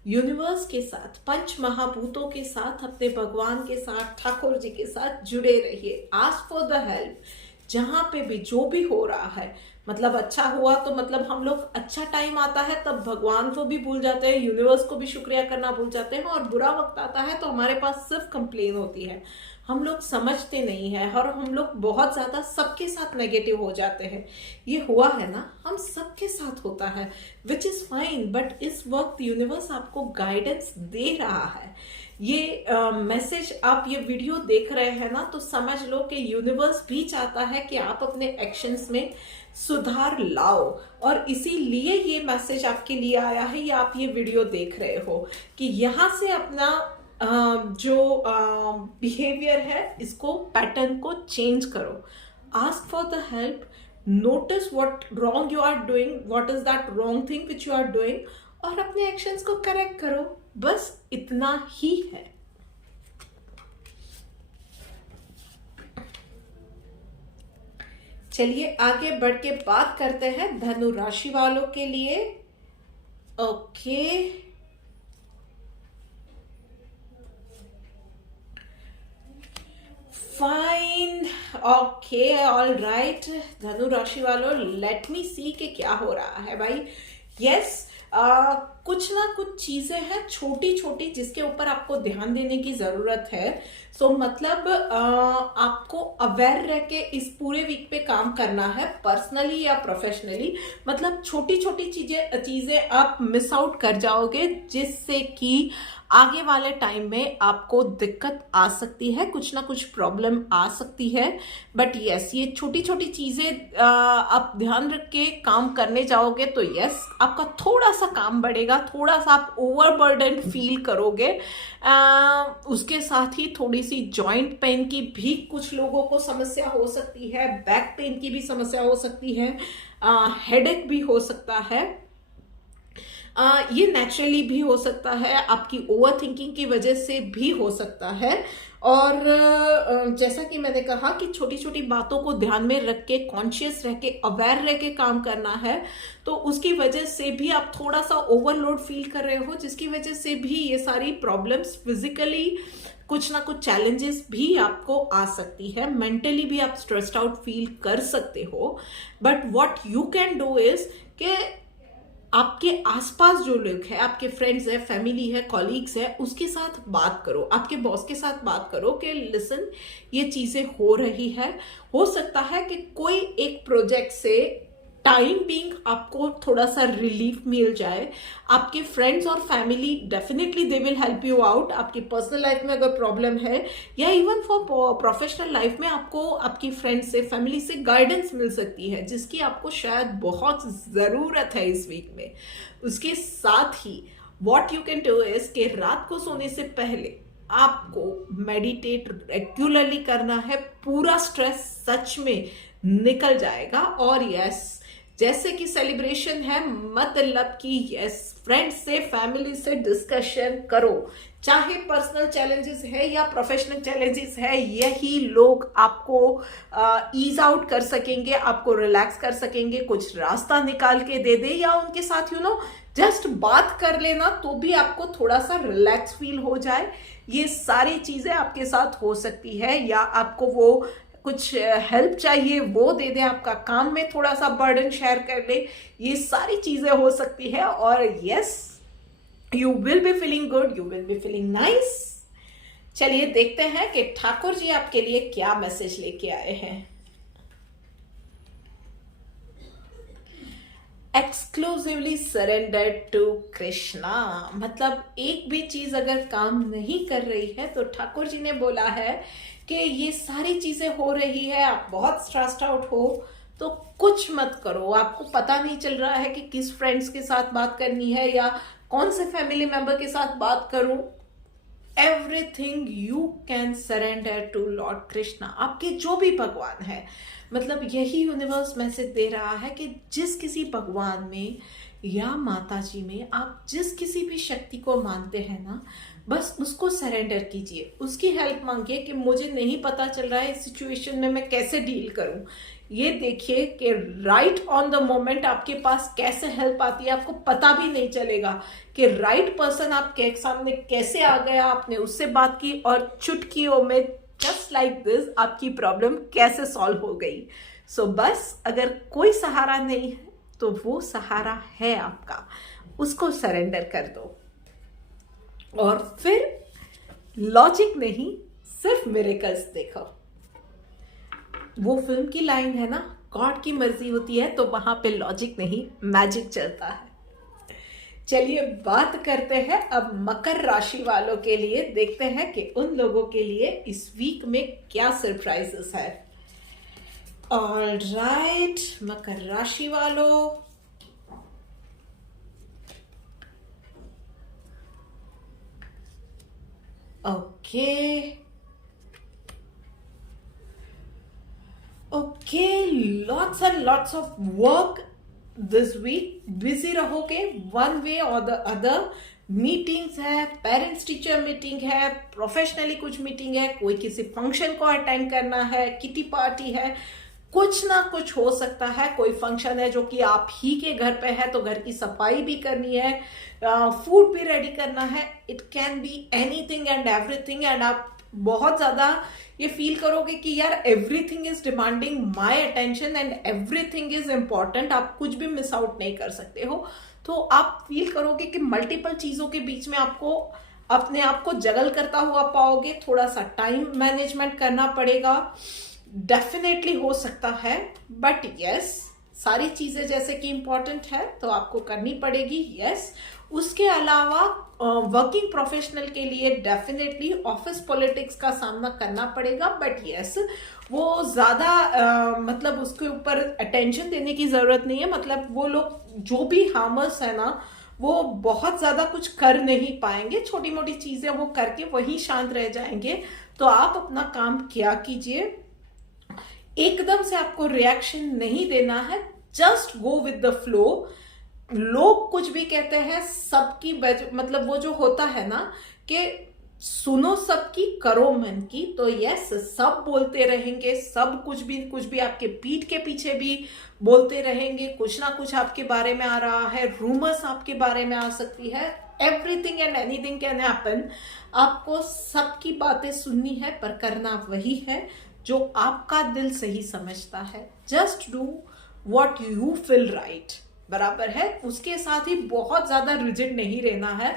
यूनिवर्स के साथ, पंच महाभूतों के साथ, अपने भगवान के साथ, ठाकुर जी के साथ जुड़े रहिए। Ask for the help. जहां पे भी जो भी हो रहा है, मतलब अच्छा हुआ तो मतलब हम लोग, अच्छा टाइम आता है तब भगवान को भी भूल जाते हैं, यूनिवर्स को भी शुक्रिया करना भूल जाते हैं, और बुरा वक्त आता है तो हमारे पास सिर्फ कंप्लेन होती है। हम लोग समझते नहीं है और हम लोग बहुत ज्यादा सबके साथ नेगेटिव हो जाते हैं। ये हुआ है ना, हम सबके साथ होता है, विच इज फाइन, बट इस वक्त यूनिवर्स आपको गाइडेंस दे रहा है। ये मैसेज आप ये वीडियो देख रहे हैं ना, तो समझ लो कि यूनिवर्स भी चाहता है कि आप अपने एक्शंस में सुधार लाओ, और इसीलिए ये मैसेज आपके लिए आया है, या आप ये वीडियो देख रहे हो कि यहाँ से अपना जो बिहेवियर है, इसको, पैटर्न को चेंज करो। Ask for the help, notice what wrong you are doing, what is that wrong thing which you are doing, और अपने एक्शंस को करेक्ट करो। बस इतना ही है। चलिए आगे बढ़ के बात करते हैं धनु राशि वालों के लिए। Okay, fine, okay, all right. धनु राशि वालों, लेट मी सी कि क्या हो रहा है भाई। यस, कुछ ना कुछ चीजें हैं छोटी छोटी जिसके ऊपर आपको ध्यान देने की जरूरत है। सो मतलब आपको अवेयर रह के इस पूरे वीक पे काम करना है, पर्सनली या प्रोफेशनली। मतलब छोटी छोटी चीजें आप मिस आउट कर जाओगे, जिससे कि आगे वाले टाइम में आपको दिक्कत आ सकती है, कुछ ना कुछ प्रॉब्लम आ सकती है। बट यस, ये छोटी छोटी चीजें आप ध्यान रख के काम करने जाओगे तो यस, आपका थोड़ा सा काम बढ़ेगा, थोड़ा सा आप ओवरबर्डन फील करोगे। उसके साथ ही थोड़ी सी जॉइंट पेन की भी कुछ लोगों को समस्या हो सकती है, बैक पेन की भी समस्या हो सकती है, हेडेक भी हो सकता है। ये नेचुरली भी हो सकता है, आपकी ओवर थिंकिंग की वजह से भी हो सकता है। और जैसा कि मैंने कहा कि छोटी छोटी बातों को ध्यान में रख के, कॉन्शियस रह के, अवेयर रह के काम करना है, तो उसकी वजह से भी आप थोड़ा सा ओवरलोड फील कर रहे हो, जिसकी वजह से भी ये सारी प्रॉब्लम्स, फिजिकली कुछ ना कुछ चैलेंजेस भी आपको आ सकती है, मेंटली भी आप स्ट्रेस्ड आउट फील कर सकते हो। But what you can do is कि आपके आसपास जो लोग हैं, आपके फ्रेंड्स है, फैमिली है, कॉलीग्स है, उसके साथ बात करो, आपके बॉस के साथ बात करो कि लिसन, ये चीजें हो रही है। हो सकता है कि कोई एक प्रोजेक्ट से टाइम बीइंग आपको थोड़ा सा रिलीफ मिल जाए। आपके फ्रेंड्स और family definitely they will help you out. आपकी पर्सनल लाइफ में अगर प्रॉब्लम है या इवन फॉर प्रोफेशनल लाइफ में आपको आपकी फ्रेंड्स से, फैमिली से गाइडेंस मिल सकती है, जिसकी आपको शायद बहुत ज़रूरत है इस वीक में। उसके साथ ही what you can do is कि रात को सोने से पहले आपको मेडिटेट रेगुलरली करना है। पूरा स्ट्रेस सच में निकल जाएगा। और यस, जैसे कि सेलिब्रेशन है, मतलब कि यस, फ्रेंड्स से, फैमिली से डिस्कशन करो, चाहे पर्सनल चैलेंजेस है या प्रोफेशनल चैलेंजेस है, यही लोग आपको ईज आउट कर सकेंगे, आपको रिलैक्स कर सकेंगे, कुछ रास्ता निकाल के दे दे, या उनके साथ जस्ट बात कर लेना तो भी आपको थोड़ा सा रिलैक्स फील हो जाए। ये सारी चीजें आपके साथ हो सकती है। या आपको वो कुछ हेल्प चाहिए, वो दे दे, आपका काम में थोड़ा सा बर्डन शेयर कर ले, ये सारी चीजें हो सकती है। और yes, you will be feeling good, you will be feeling nice. चलिए देखते हैं कि ठाकुर जी आपके लिए क्या मैसेज लेके आए हैं। Exclusively surrender to Krishna. मतलब एक भी चीज अगर काम नहीं कर रही है तो ठाकुर जी ने बोला है कि ये सारी चीजें हो रही है, आप बहुत स्ट्रेस्ड आउट हो, तो कुछ मत करो। आपको पता नहीं चल रहा है कि किस फ्रेंड्स के साथ बात करनी है या कौन से फैमिली मेंबर के साथ बात करूं। Everything you can surrender to lord Krishna. आपके जो भी भगवान है, मतलब यही यूनिवर्स मैसेज दे रहा है कि जिस किसी भगवान में या माता जी में आप जिस किसी भी शक्ति को मानते हैं ना, बस उसको सरेंडर कीजिए, उसकी हेल्प मांगिए कि मुझे नहीं पता चल रहा है इस सिचुएशन में मैं कैसे डील करूं। ये देखिए कि राइट ऑन द मोमेंट आपके पास कैसे हेल्प आती है, आपको पता भी नहीं चलेगा कि राइट पर्सन आपके सामने कैसे आ गया, आपने उससे बात की और चुटकियों में जस्ट लाइक दिस आपकी प्रॉब्लम कैसे सॉल्व हो गई। सो बस अगर कोई सहारा नहीं है तो वो सहारा है आपका, उसको सरेंडर कर दो। और फिर लॉजिक नहीं, सिर्फ मिरेकल्स देखो। वो फिल्म की लाइन है ना, गॉड की मर्जी होती है तो वहां पे लॉजिक नहीं, मैजिक चलता है। चलिए बात करते हैं अब मकर राशि वालों के लिए। देखते हैं कि उन लोगों के लिए इस वीक में क्या सरप्राइजेस है। ऑलराइट, मकर राशि वालों, okay, lots and lots of work this week. Busy रहोगे वन वे और द अदर। मीटिंग्स है, पेरेंट्स टीचर मीटिंग है, प्रोफेशनली कुछ मीटिंग है, कोई किसी फंक्शन को अटेंड करना है, किटी पार्टी है, कुछ ना कुछ हो सकता है। कोई फंक्शन है जो कि आप ही के घर पे है तो घर की सफाई भी करनी है, फूड भी रेडी करना है। It can be anything and everything. And आप बहुत ज्यादा ये फील करोगे कि यार everything is demanding my attention and everything is important, आप कुछ भी मिस आउट नहीं कर सकते हो। तो आप फील करोगे कि मल्टीपल चीजों के बीच में आपको अपने आप को जगल करता हुआ पाओगे। थोड़ा सा टाइम मैनेजमेंट करना पड़ेगा, डेफिनेटली हो सकता है। बट यस, सारी चीजें जैसे कि इंपॉर्टेंट है तो आपको करनी पड़ेगी। यस, उसके अलावा वर्किंग प्रोफेशनल के लिए डेफिनेटली ऑफिस पॉलिटिक्स का सामना करना पड़ेगा। बट यस, वो ज्यादा मतलब उसके ऊपर अटेंशन देने की जरूरत नहीं है। मतलब वो लोग जो भी हार्मर्स है ना, वो बहुत ज्यादा कुछ कर नहीं पाएंगे, छोटी मोटी चीजें वो करके वही शांत रह जाएंगे। तो आप अपना काम किया कीजिए, एकदम से आपको रिएक्शन नहीं देना है, just go with the flow. लोग कुछ भी कहते हैं, सबकी मतलब वो जो होता है ना कि सुनो सबकी करो मन की, तो यस सब बोलते रहेंगे, सब कुछ भी आपके पीठ के पीछे भी बोलते रहेंगे, कुछ ना कुछ आपके बारे में आ रहा है, रूमर्स आपके बारे में आ सकती है, everything and anything can happen. आपको सबकी बातें सुननी है, पर करना वही है जो आपका दिल सही समझता है। Just do what you feel right, बराबर है। उसके साथ ही बहुत ज्यादा रिजिड नहीं रहना है।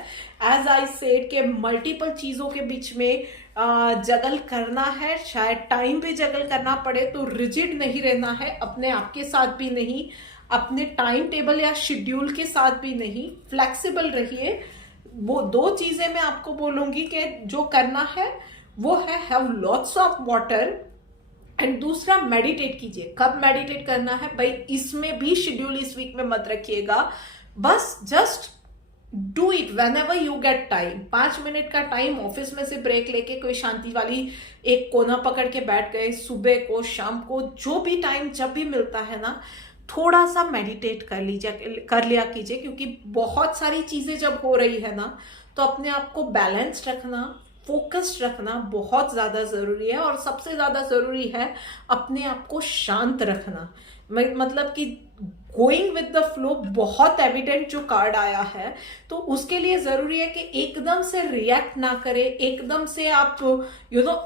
एज आई सेड के मल्टीपल चीजों के बीच में जगल करना है, शायद टाइम पे जगल करना पड़े, तो रिजिड नहीं रहना है, अपने आप के साथ भी नहीं, अपने टाइम टेबल या शेड्यूल के साथ भी नहीं, फ्लेक्सिबल रहिए। वो दो चीजें मैं आपको बोलूंगी कि जो करना है वो है have lots of water, and दूसरा मेडिटेट कीजिए। कब मेडिटेट करना है भाई, इसमें भी शेड्यूल इस वीक में मत रखिएगा, बस just do it when ever you get time. 5 minute का टाइम ऑफिस में से ब्रेक लेके कोई शांति वाली एक कोना पकड़ के बैठ गए, सुबह को शाम को जो भी टाइम जब भी मिलता है ना, थोड़ा सा मेडिटेट कर लिया कीजिए, क्योंकि बहुत सारी चीजें जब हो रही है ना, तो अपने आप को बैलेंस रखना, फोकस्ड रखना बहुत ज्यादा जरूरी है। और सबसे ज्यादा जरूरी है अपने आप को शांत रखना। मतलब कि गोइंग विद द फ्लो बहुत एविडेंट जो कार्ड आया है, तो उसके लिए जरूरी है कि एकदम से रिएक्ट ना करे, एकदम से आप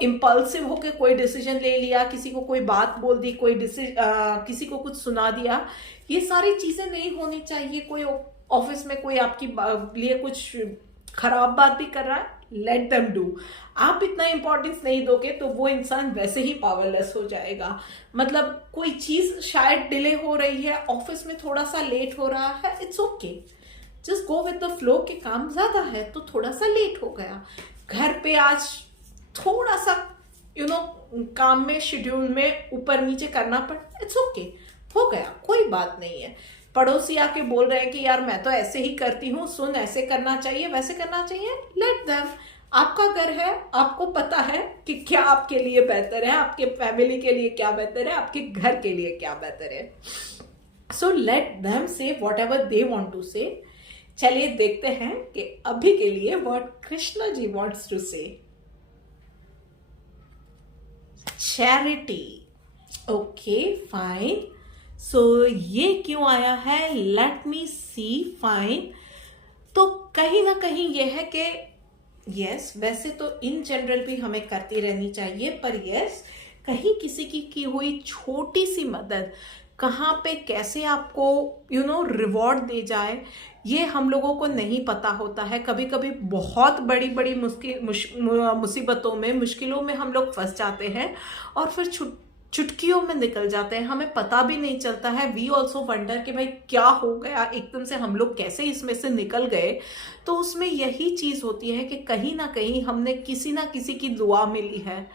इम्पल्सिव होके कोई डिसीजन ले लिया, किसी को कोई बात बोल दी, किसी को कुछ सुना दिया, ये सारी चीजें नहीं होनी चाहिए। कोई ऑफिस में कोई आपकी लिए कुछ खराब बात भी कर रहा है, लेट देम डू। आप इतना इंपॉर्टेंस नहीं दोगे तो वो इंसान वैसे ही पावरलेस हो जाएगा। मतलब कोई चीज शायद डिले हो रही है, ऑफिस में थोड़ा सा लेट हो रहा है, it's okay, just go with the flow. के काम ज्यादा है तो थोड़ा सा लेट हो गया, घर पे आज थोड़ा सा काम में शेड्यूल में ऊपर नीचे करना पड़ा, इट्स ओके, हो गया, कोई बात नहीं है। पड़ोसी आके बोल रहे हैं कि यार मैं तो ऐसे ही करती हूँ, सुन ऐसे करना चाहिए वैसे करना चाहिए, लेट देम। आपका घर है, आपको पता है कि क्या आपके लिए बेहतर है, आपके फैमिली के लिए क्या बेहतर है, आपके घर के लिए क्या बेहतर है। So let them say whatever they want to say. चलिए देखते हैं कि अभी के लिए what Krishna ji wants to say. Charity, okay fine. So ये क्यों आया है, लेट मी सी, फाइन। तो कहीं ना कहीं ये है कि यस, वैसे तो इन जनरल भी हमें करती रहनी चाहिए, पर यस कहीं किसी की हुई छोटी सी मदद कहाँ पे कैसे आपको रिवॉर्ड दे जाए, ये हम लोगों को नहीं पता होता है। कभी कभी बहुत बड़ी बड़ी मुसीबतों में, मुश्किलों में हम लोग फंस जाते हैं और फिर चुटकियों में निकल जाते हैं, हमें पता भी नहीं चलता है। वी ऑल्सो वंडर कि भाई क्या हो गया, एकदम से हम लोग कैसे इसमें से निकल गए। तो उसमें यही चीज होती है कि कहीं ना कहीं हमने किसी ना किसी की दुआ मिली है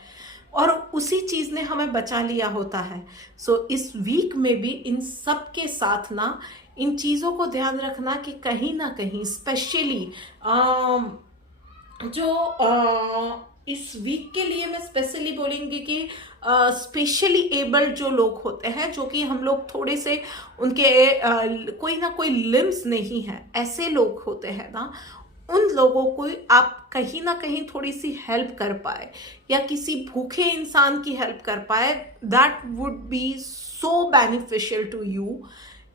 और उसी चीज ने हमें बचा लिया होता है। सो इस वीक में भी इन सब के साथ ना इन चीजों को ध्यान रखना कि कहीं ना कहीं स्पेशली इस वीक के लिए मैं स्पेशली बोलूंगी कि स्पेशली एबल्ड जो लोग होते हैं, जो कि हम लोग थोड़े से उनके कोई ना कोई लिम्स नहीं है, ऐसे लोग होते हैं ना, उन लोगों को आप कहीं ना कहीं थोड़ी सी हेल्प कर पाए या किसी भूखे इंसान की हेल्प कर पाए, that would be so beneficial to you.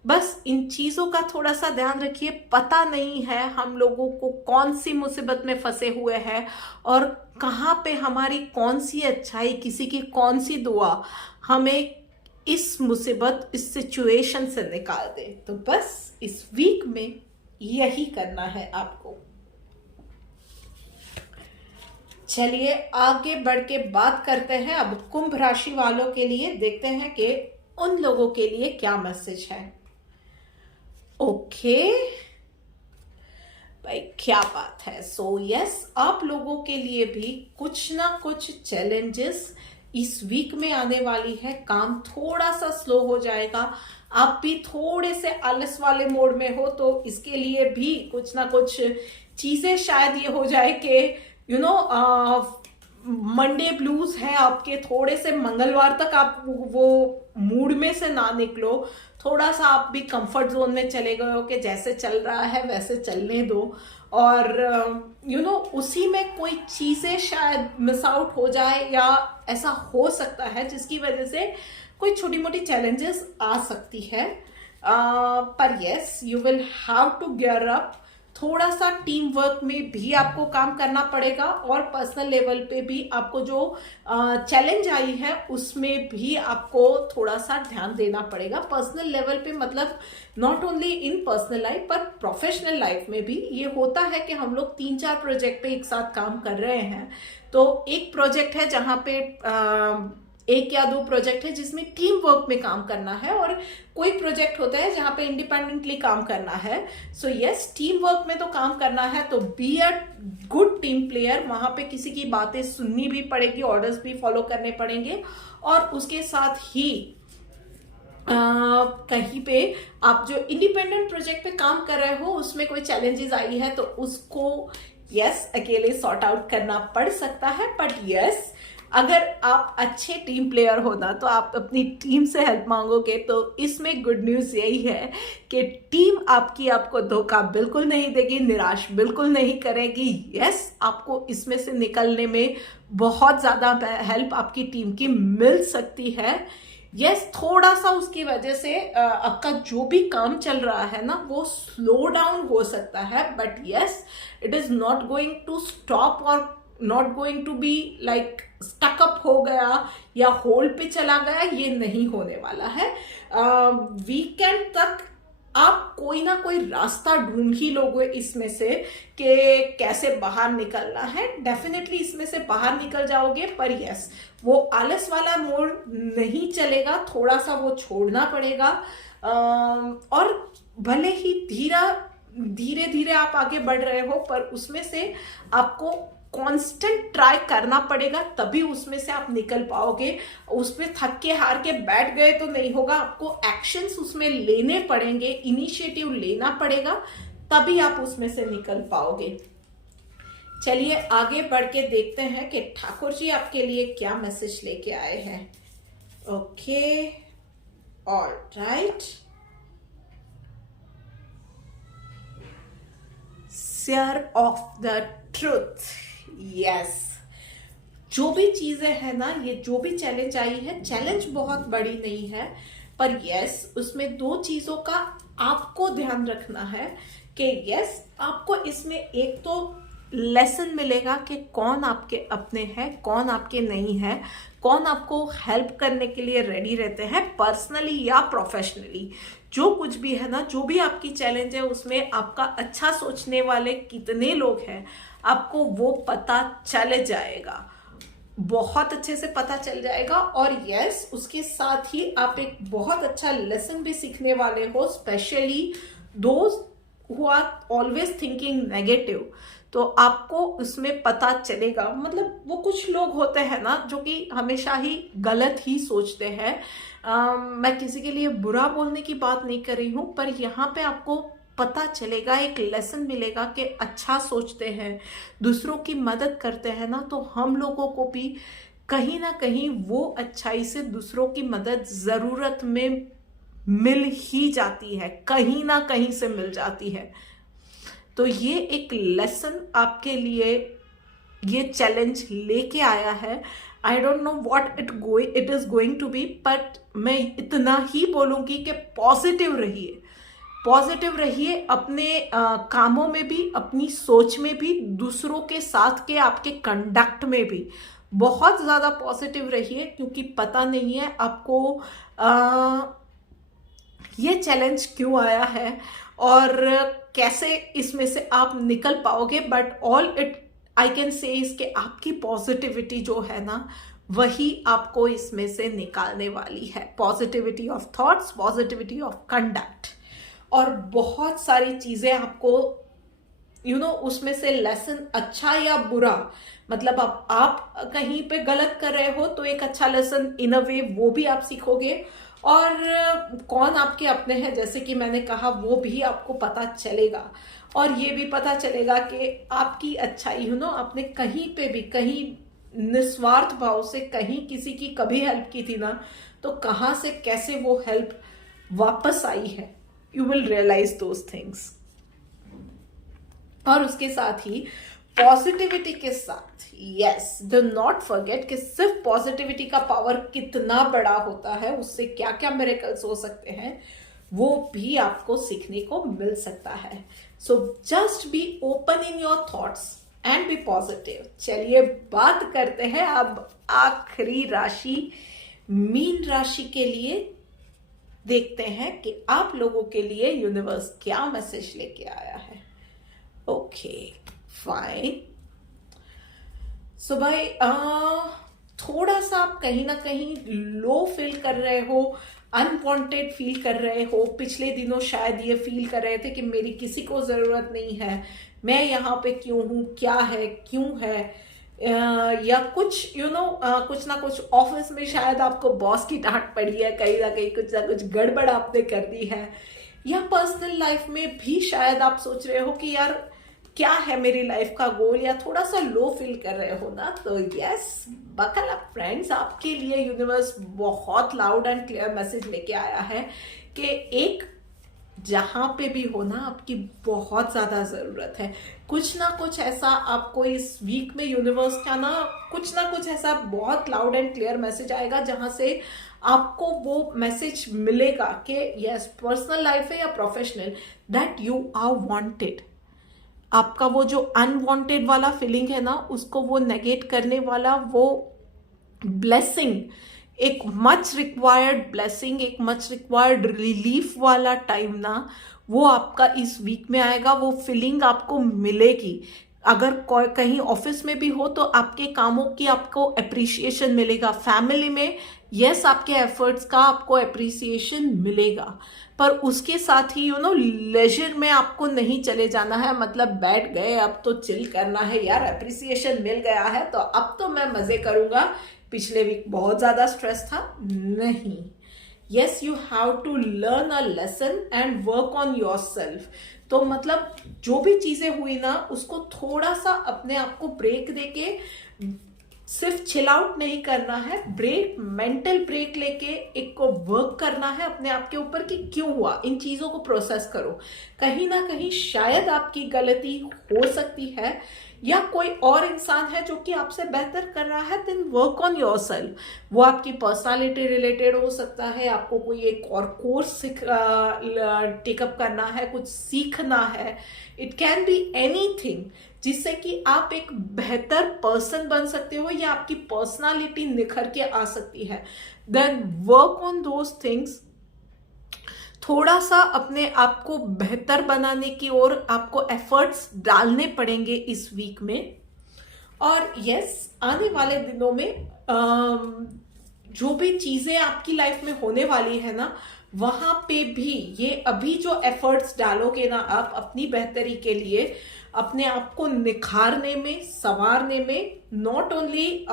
बस इन चीजों का थोड़ा सा ध्यान रखिए। पता नहीं है हम लोगों को कौन सी मुसीबत में फंसे हुए हैं और कहाँ पे हमारी कौन सी अच्छाई, किसी की कौन सी दुआ हमें इस मुसीबत, इस सिचुएशन से निकाल दे। तो बस इस वीक में यही करना है आपको। चलिए आगे बढ़ के बात करते हैं अब कुंभ राशि वालों के लिए। देखते हैं कि उन लोगों के लिए क्या मैसेज है। ओके भाई, क्या बात है। सो यस, आप लोगों के लिए भी कुछ ना कुछ चैलेंजेस इस वीक में आने वाली है। काम थोड़ा सा स्लो हो जाएगा, आप भी थोड़े से आलस वाले मोड में हो, तो इसके लिए भी कुछ ना कुछ चीजें शायद ये हो जाए कि मंडे ब्लूज है आपके, थोड़े से मंगलवार तक आप वो मूड में से ना निकलो, थोड़ा सा आप भी कंफर्ट जोन में चले गए हो कि जैसे चल रहा है वैसे चलने दो, और उसी में कोई चीजें शायद मिस आउट हो जाए या ऐसा हो सकता है जिसकी वजह से कोई छोटी मोटी चैलेंजेस आ सकती है। पर yes, you will have to gear up. थोड़ा सा टीम वर्क में भी आपको काम करना पड़ेगा, और पर्सनल लेवल पे भी आपको जो चैलेंज आई है उसमें भी आपको थोड़ा सा ध्यान देना पड़ेगा। पर्सनल लेवल पे मतलब not only in personal life पर प्रोफेशनल लाइफ में भी ये होता है कि हम लोग 3-4 प्रोजेक्ट पे एक साथ काम कर रहे हैं। तो एक प्रोजेक्ट है जहाँ पे 1 या 2 प्रोजेक्ट है जिसमें टीम वर्क में काम करना है, और कोई प्रोजेक्ट होता है जहां पे इंडिपेंडेंटली काम करना है। सो यस, टीम वर्क में तो काम करना है तो be a good team player. वहां पे किसी की बातें सुननी भी पड़ेगी, ऑर्डर्स भी फॉलो करने पड़ेंगे, और उसके साथ ही कहीं पे आप जो इंडिपेंडेंट प्रोजेक्ट पे काम कर रहे हो उसमें कोई चैलेंजेस आई है तो उसको यस अकेले सॉर्ट आउट करना पड़ सकता है। बट यस, अगर आप अच्छे टीम प्लेयर हो ना तो आप अपनी टीम से हेल्प मांगोगे, तो इसमें गुड न्यूज़ यही है कि टीम आपको धोखा बिल्कुल नहीं देगी, निराश बिल्कुल नहीं करेगी। यस, आपको इसमें से निकलने में बहुत ज़्यादा हेल्प आपकी टीम की मिल सकती है। यस, थोड़ा सा उसकी वजह से आपका जो भी काम चल रहा है ना वो स्लो डाउन हो सकता है, but yes, it is not going to stop और not going to be like stuck up हो गया या होल्ड पे चला गया, ये नहीं होने वाला है। वीकेंड तक आप कोई ना कोई रास्ता ढूंढ ही लोगे इसमें से कि कैसे बाहर निकलना है। डेफिनेटली इसमें से बाहर निकल जाओगे, पर यस, वो आलस वाला मोड नहीं चलेगा, थोड़ा सा वो छोड़ना पड़ेगा। और भले ही धीरे धीरे आप आगे बढ़ रहे हो, पर उसमें से आपको कांस्टेंट ट्राई करना पड़ेगा, तभी उसमें से आप निकल पाओगे। उसमें थक के हार के बैठ गए तो नहीं होगा, आपको एक्शंस उसमें लेने पड़ेंगे, इनिशिएटिव लेना पड़ेगा, तभी आप उसमें से निकल पाओगे। चलिए आगे बढ़ के देखते हैं कि ठाकुर जी आपके लिए क्या मैसेज लेके आए हैं। Okay, alright. Share of the truth. Yes, जो भी चीजें है ना, ये जो भी चैलेंज आई है, चैलेंज बहुत बड़ी नहीं है, पर यस उसमें 2 चीजों का आपको ध्यान रखना है कि यस, आपको इसमें एक तो लेसन मिलेगा कि कौन आपके अपने हैं, कौन आपके नहीं है, कौन आपको हेल्प करने के लिए रेडी रहते हैं पर्सनली या प्रोफेशनली। जो कुछ भी है ना, जो भी आपकी चैलेंज है उसमें आपका अच्छा सोचने वाले कितने लोग हैं आपको वो पता चल जाएगा, बहुत अच्छे से पता चल जाएगा। और यस, उसके साथ ही आप एक बहुत अच्छा लेसन भी सीखने वाले हो, specially those who are always thinking negative. तो आपको उसमें पता चलेगा, मतलब वो कुछ लोग होते हैं ना जो कि हमेशा ही गलत ही सोचते हैं। मैं किसी के लिए बुरा बोलने की बात नहीं कर रही हूँ, पर यहाँ पे आपको पता चलेगा, एक लेसन मिलेगा कि अच्छा सोचते हैं, दूसरों की मदद करते हैं ना, तो हम लोगों को भी कहीं ना कहीं वो अच्छाई से दूसरों की मदद ज़रूरत में मिल ही जाती है, कहीं ना कहीं से मिल जाती है। तो ये एक लेसन आपके लिए ये चैलेंज लेके आया है। I don't know what it is going to be, but मैं इतना ही बोलूँगी कि पॉजिटिव रहिए, पॉजिटिव रहिए अपने कामों में भी, अपनी सोच में भी, दूसरों के साथ के आपके कंडक्ट में भी बहुत ज़्यादा पॉजिटिव रहिए, क्योंकि पता नहीं है आपको ये चैलेंज क्यों आया है और कैसे इसमें से आप निकल पाओगे। But all it I can say is कि आपकी पॉजिटिविटी जो है ना वही आपको इसमें से निकालने वाली है। Positivity of thoughts, positivity of conduct, और बहुत सारी चीज़ें आपको उसमें से लेसन, अच्छा या बुरा, मतलब अब आप कहीं पे गलत कर रहे हो तो एक अच्छा लेसन इन अ वे वो भी आप सीखोगे, और कौन आपके अपने हैं जैसे कि मैंने कहा वो भी आपको पता चलेगा। और ये भी पता चलेगा कि आपकी अच्छाई आपने कहीं पे भी, कहीं निस्वार्थ भाव से कहीं किसी की कभी हेल्प की थी ना, तो कहाँ से कैसे वो हेल्प वापस आई है, you will realise those things. और उसके साथ ही पॉजिटिविटी के साथ, यस, डू नॉट फॉरगेट कि सिर्फ पॉजिटिविटी का पावर कितना बड़ा होता है, उससे क्या क्या मिरेकल्स हो सकते हैं, वो भी आपको सीखने को मिल सकता है। So just be open in your thoughts and be positive. चलिए बात करते हैं अब आखिरी राशि मीन राशि के लिए। देखते हैं कि आप लोगों के लिए यूनिवर्स क्या मैसेज लेके आया है। Okay fine. सो भाई थोड़ा सा आप कहीं ना कहीं लो फील कर रहे हो, अनवांटेड फील कर रहे हो। पिछले दिनों शायद ये फील कर रहे थे कि मेरी किसी को जरूरत नहीं है, मैं यहाँ पे क्यों हूँ, क्या है, क्यों है, या कुछ कुछ ना कुछ ऑफिस में शायद आपको बॉस की डांट पड़ी है, कहीं ना कहीं कुछ ना कुछ गड़बड़ आपने कर दी है, या पर्सनल लाइफ में भी शायद आप सोच रहे हो कि यार क्या है मेरी लाइफ का गोल, या थोड़ा सा लो फील कर रहे हो ना, तो यस, बकल अप फ्रेंड्स, आपके लिए यूनिवर्स बहुत लाउड एंड क्लियर मैसेज लेके आया है कि एक जहां पे भी हो ना, आपकी बहुत ज्यादा जरूरत है। कुछ ना कुछ ऐसा आपको इस वीक में यूनिवर्स का कुछ ना कुछ ऐसा बहुत लाउड एंड क्लियर मैसेज आएगा जहां से आपको वो मैसेज मिलेगा कि यस, पर्सनल लाइफ है या professional, that you are wanted. आपका वो जो अनवांटेड वाला फीलिंग है ना, उसको वो नेगेट करने वाला वो ब्लेसिंग, एक मच रिक्वायर्ड ब्लेसिंग, एक मच रिक्वायर्ड रिलीफ वाला टाइम ना, वो आपका इस वीक में आएगा। वो फीलिंग आपको मिलेगी। अगर कहीं ऑफिस में भी हो तो आपके कामों की आपको अप्रिसिएशन मिलेगा। फैमिली में यस, आपके एफर्ट्स का आपको अप्रिसिएशन मिलेगा। पर उसके साथ ही लेजर में आपको नहीं चले जाना है, मतलब बैठ गए अब तो चिल करना है यार, अप्रिसिएशन मिल गया है तो अब तो मैं मजे करूंगा, पिछले वीक बहुत ज्यादा स्ट्रेस था, नहीं। Yes, you have to learn a lesson and work on your self. तो मतलब जो भी चीजें हुई ना, उसको थोड़ा सा अपने आप को ब्रेक देके सिर्फ चिल आउट नहीं करना है, ब्रेक, मेंटल ब्रेक लेके एक को वर्क करना है अपने आप के ऊपर कि क्यों हुआ, इन चीजों को प्रोसेस करो। कहीं ना कहीं शायद आपकी गलती हो सकती है, या कोई और इंसान है जो कि आपसे बेहतर कर रहा है, देन वर्क ऑन योरसेल्फ। वो आपकी पर्सनालिटी रिलेटेड हो सकता है, आपको कोई एक और कोर्स टेकअप करना है, कुछ सीखना है, इट कैन बी एनीथिंग, जिससे कि आप एक बेहतर पर्सन बन सकते हो या आपकी पर्सनालिटी निखर के आ सकती है। Then work on those things. थोड़ा सा अपने आप को बेहतर बनाने की ओर आपको एफर्ट्स डालने पड़ेंगे इस वीक में। और यस, आने वाले दिनों में जो भी चीजें आपकी लाइफ में होने वाली है ना, वहां पे भी ये अभी जो एफर्ट्स डालोगे ना आप अपनी बेहतरी के लिए, अपने आप को निखारने में, संवारने में, नॉट ओनली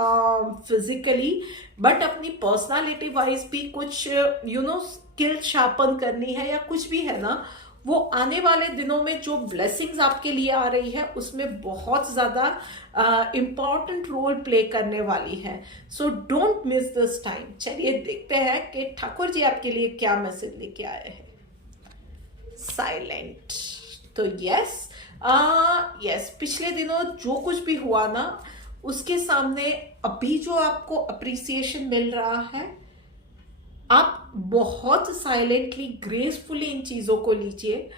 फिजिकली बट अपनी पर्सनालिटी वाइज भी कुछ स्किल शार्पन करनी है या कुछ भी है ना, वो आने वाले दिनों में जो ब्लेसिंग्स आपके लिए आ रही है उसमें बहुत ज्यादा इंपॉर्टेंट रोल प्ले करने वाली है। So don't miss this time. चलिए देखते हैं कि ठाकुर जी आपके लिए क्या मैसेज लेके आए हैं। साइलेंट। तो यस, पिछले दिनों जो कुछ भी हुआ ना, उसके सामने अभी जो आपको अप्रिसिएशन मिल रहा है, आप बहुत साइलेंटली, ग्रेसफुली इन चीजों को लीजिए।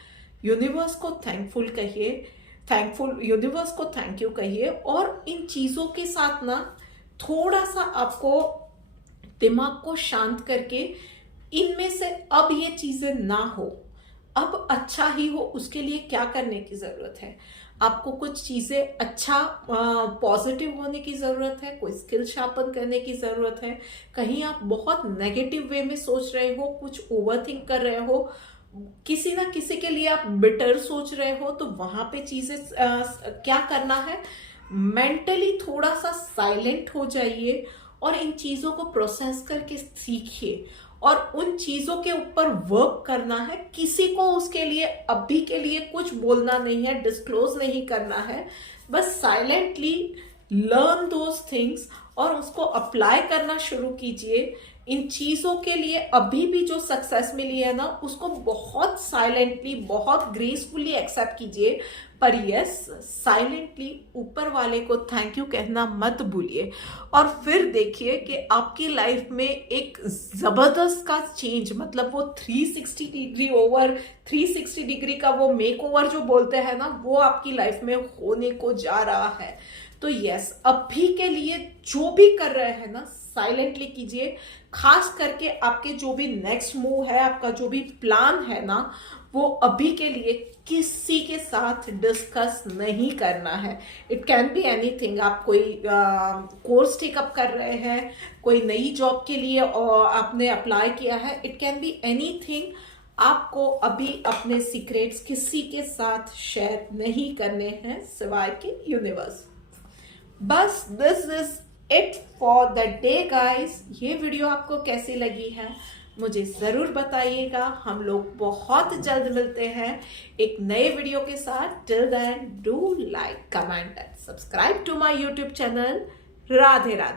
यूनिवर्स को थैंकफुल कहिए, यूनिवर्स को थैंक यू कहिए, और इन चीजों के साथ ना थोड़ा सा आपको दिमाग को शांत करके इनमें से अब ये चीजें ना हो, अब अच्छा ही हो, उसके लिए क्या करने की जरूरत है। आपको कुछ चीजें अच्छा पॉजिटिव होने की जरूरत है, कोई स्किल शार्पन करने की जरूरत है। कहीं आप बहुत नेगेटिव वे में सोच रहे हो, कुछ ओवरथिंक कर रहे हो, किसी ना किसी के लिए आप बिटर सोच रहे हो, तो वहां पे चीजें क्या करना है, मेंटली थोड़ा सा साइलेंट हो जाइए और इन चीजों को प्रोसेस करके सीखिए और उन चीजों के ऊपर वर्क करना है। किसी को उसके लिए अभी के लिए कुछ बोलना नहीं है, डिस्क्लोज नहीं करना है, बस साइलेंटली लर्न दोज थिंग्स और उसको अप्लाई करना शुरू कीजिए। इन चीजों के लिए अभी भी जो सक्सेस मिली है ना, उसको बहुत साइलेंटली, बहुत ग्रेसफुली एक्सेप्ट कीजिए, पर यस, साइलेंटली ऊपर वाले को थैंक यू कहना मत भूलिए। और फिर देखिए कि आपकी लाइफ में एक जबरदस्त का चेंज, मतलब वो 360 डिग्री ओवर 360 डिग्री का वो मेक ओवर जो बोलते हैं ना, वो आपकी लाइफ में होने को जा रहा है। तो यस, अभी के लिए जो भी कर रहे हैं ना, साइलेंटली कीजिए। खास करके आपके जो भी नेक्स्ट मूव है, आपका जो भी प्लान है ना, वो अभी के लिए किसी के साथ डिस्कस नहीं करना है। It can be anything. आप कोई कोर्स टेकअप कर रहे हैं, कोई नई जॉब के लिए और आपने अप्लाई किया है, इट कैन बी एनीथिंग। आपको अभी अपने सीक्रेट्स किसी के साथ शेयर नहीं करने हैं सिवाय के यूनिवर्स। बस this is it for the day guys. ये वीडियो आपको कैसी लगी है मुझे जरूर बताइएगा। हम लोग बहुत जल्द मिलते हैं एक नए वीडियो के साथ। Till then do like, comment and subscribe to my YouTube channel. Radhe Radhe.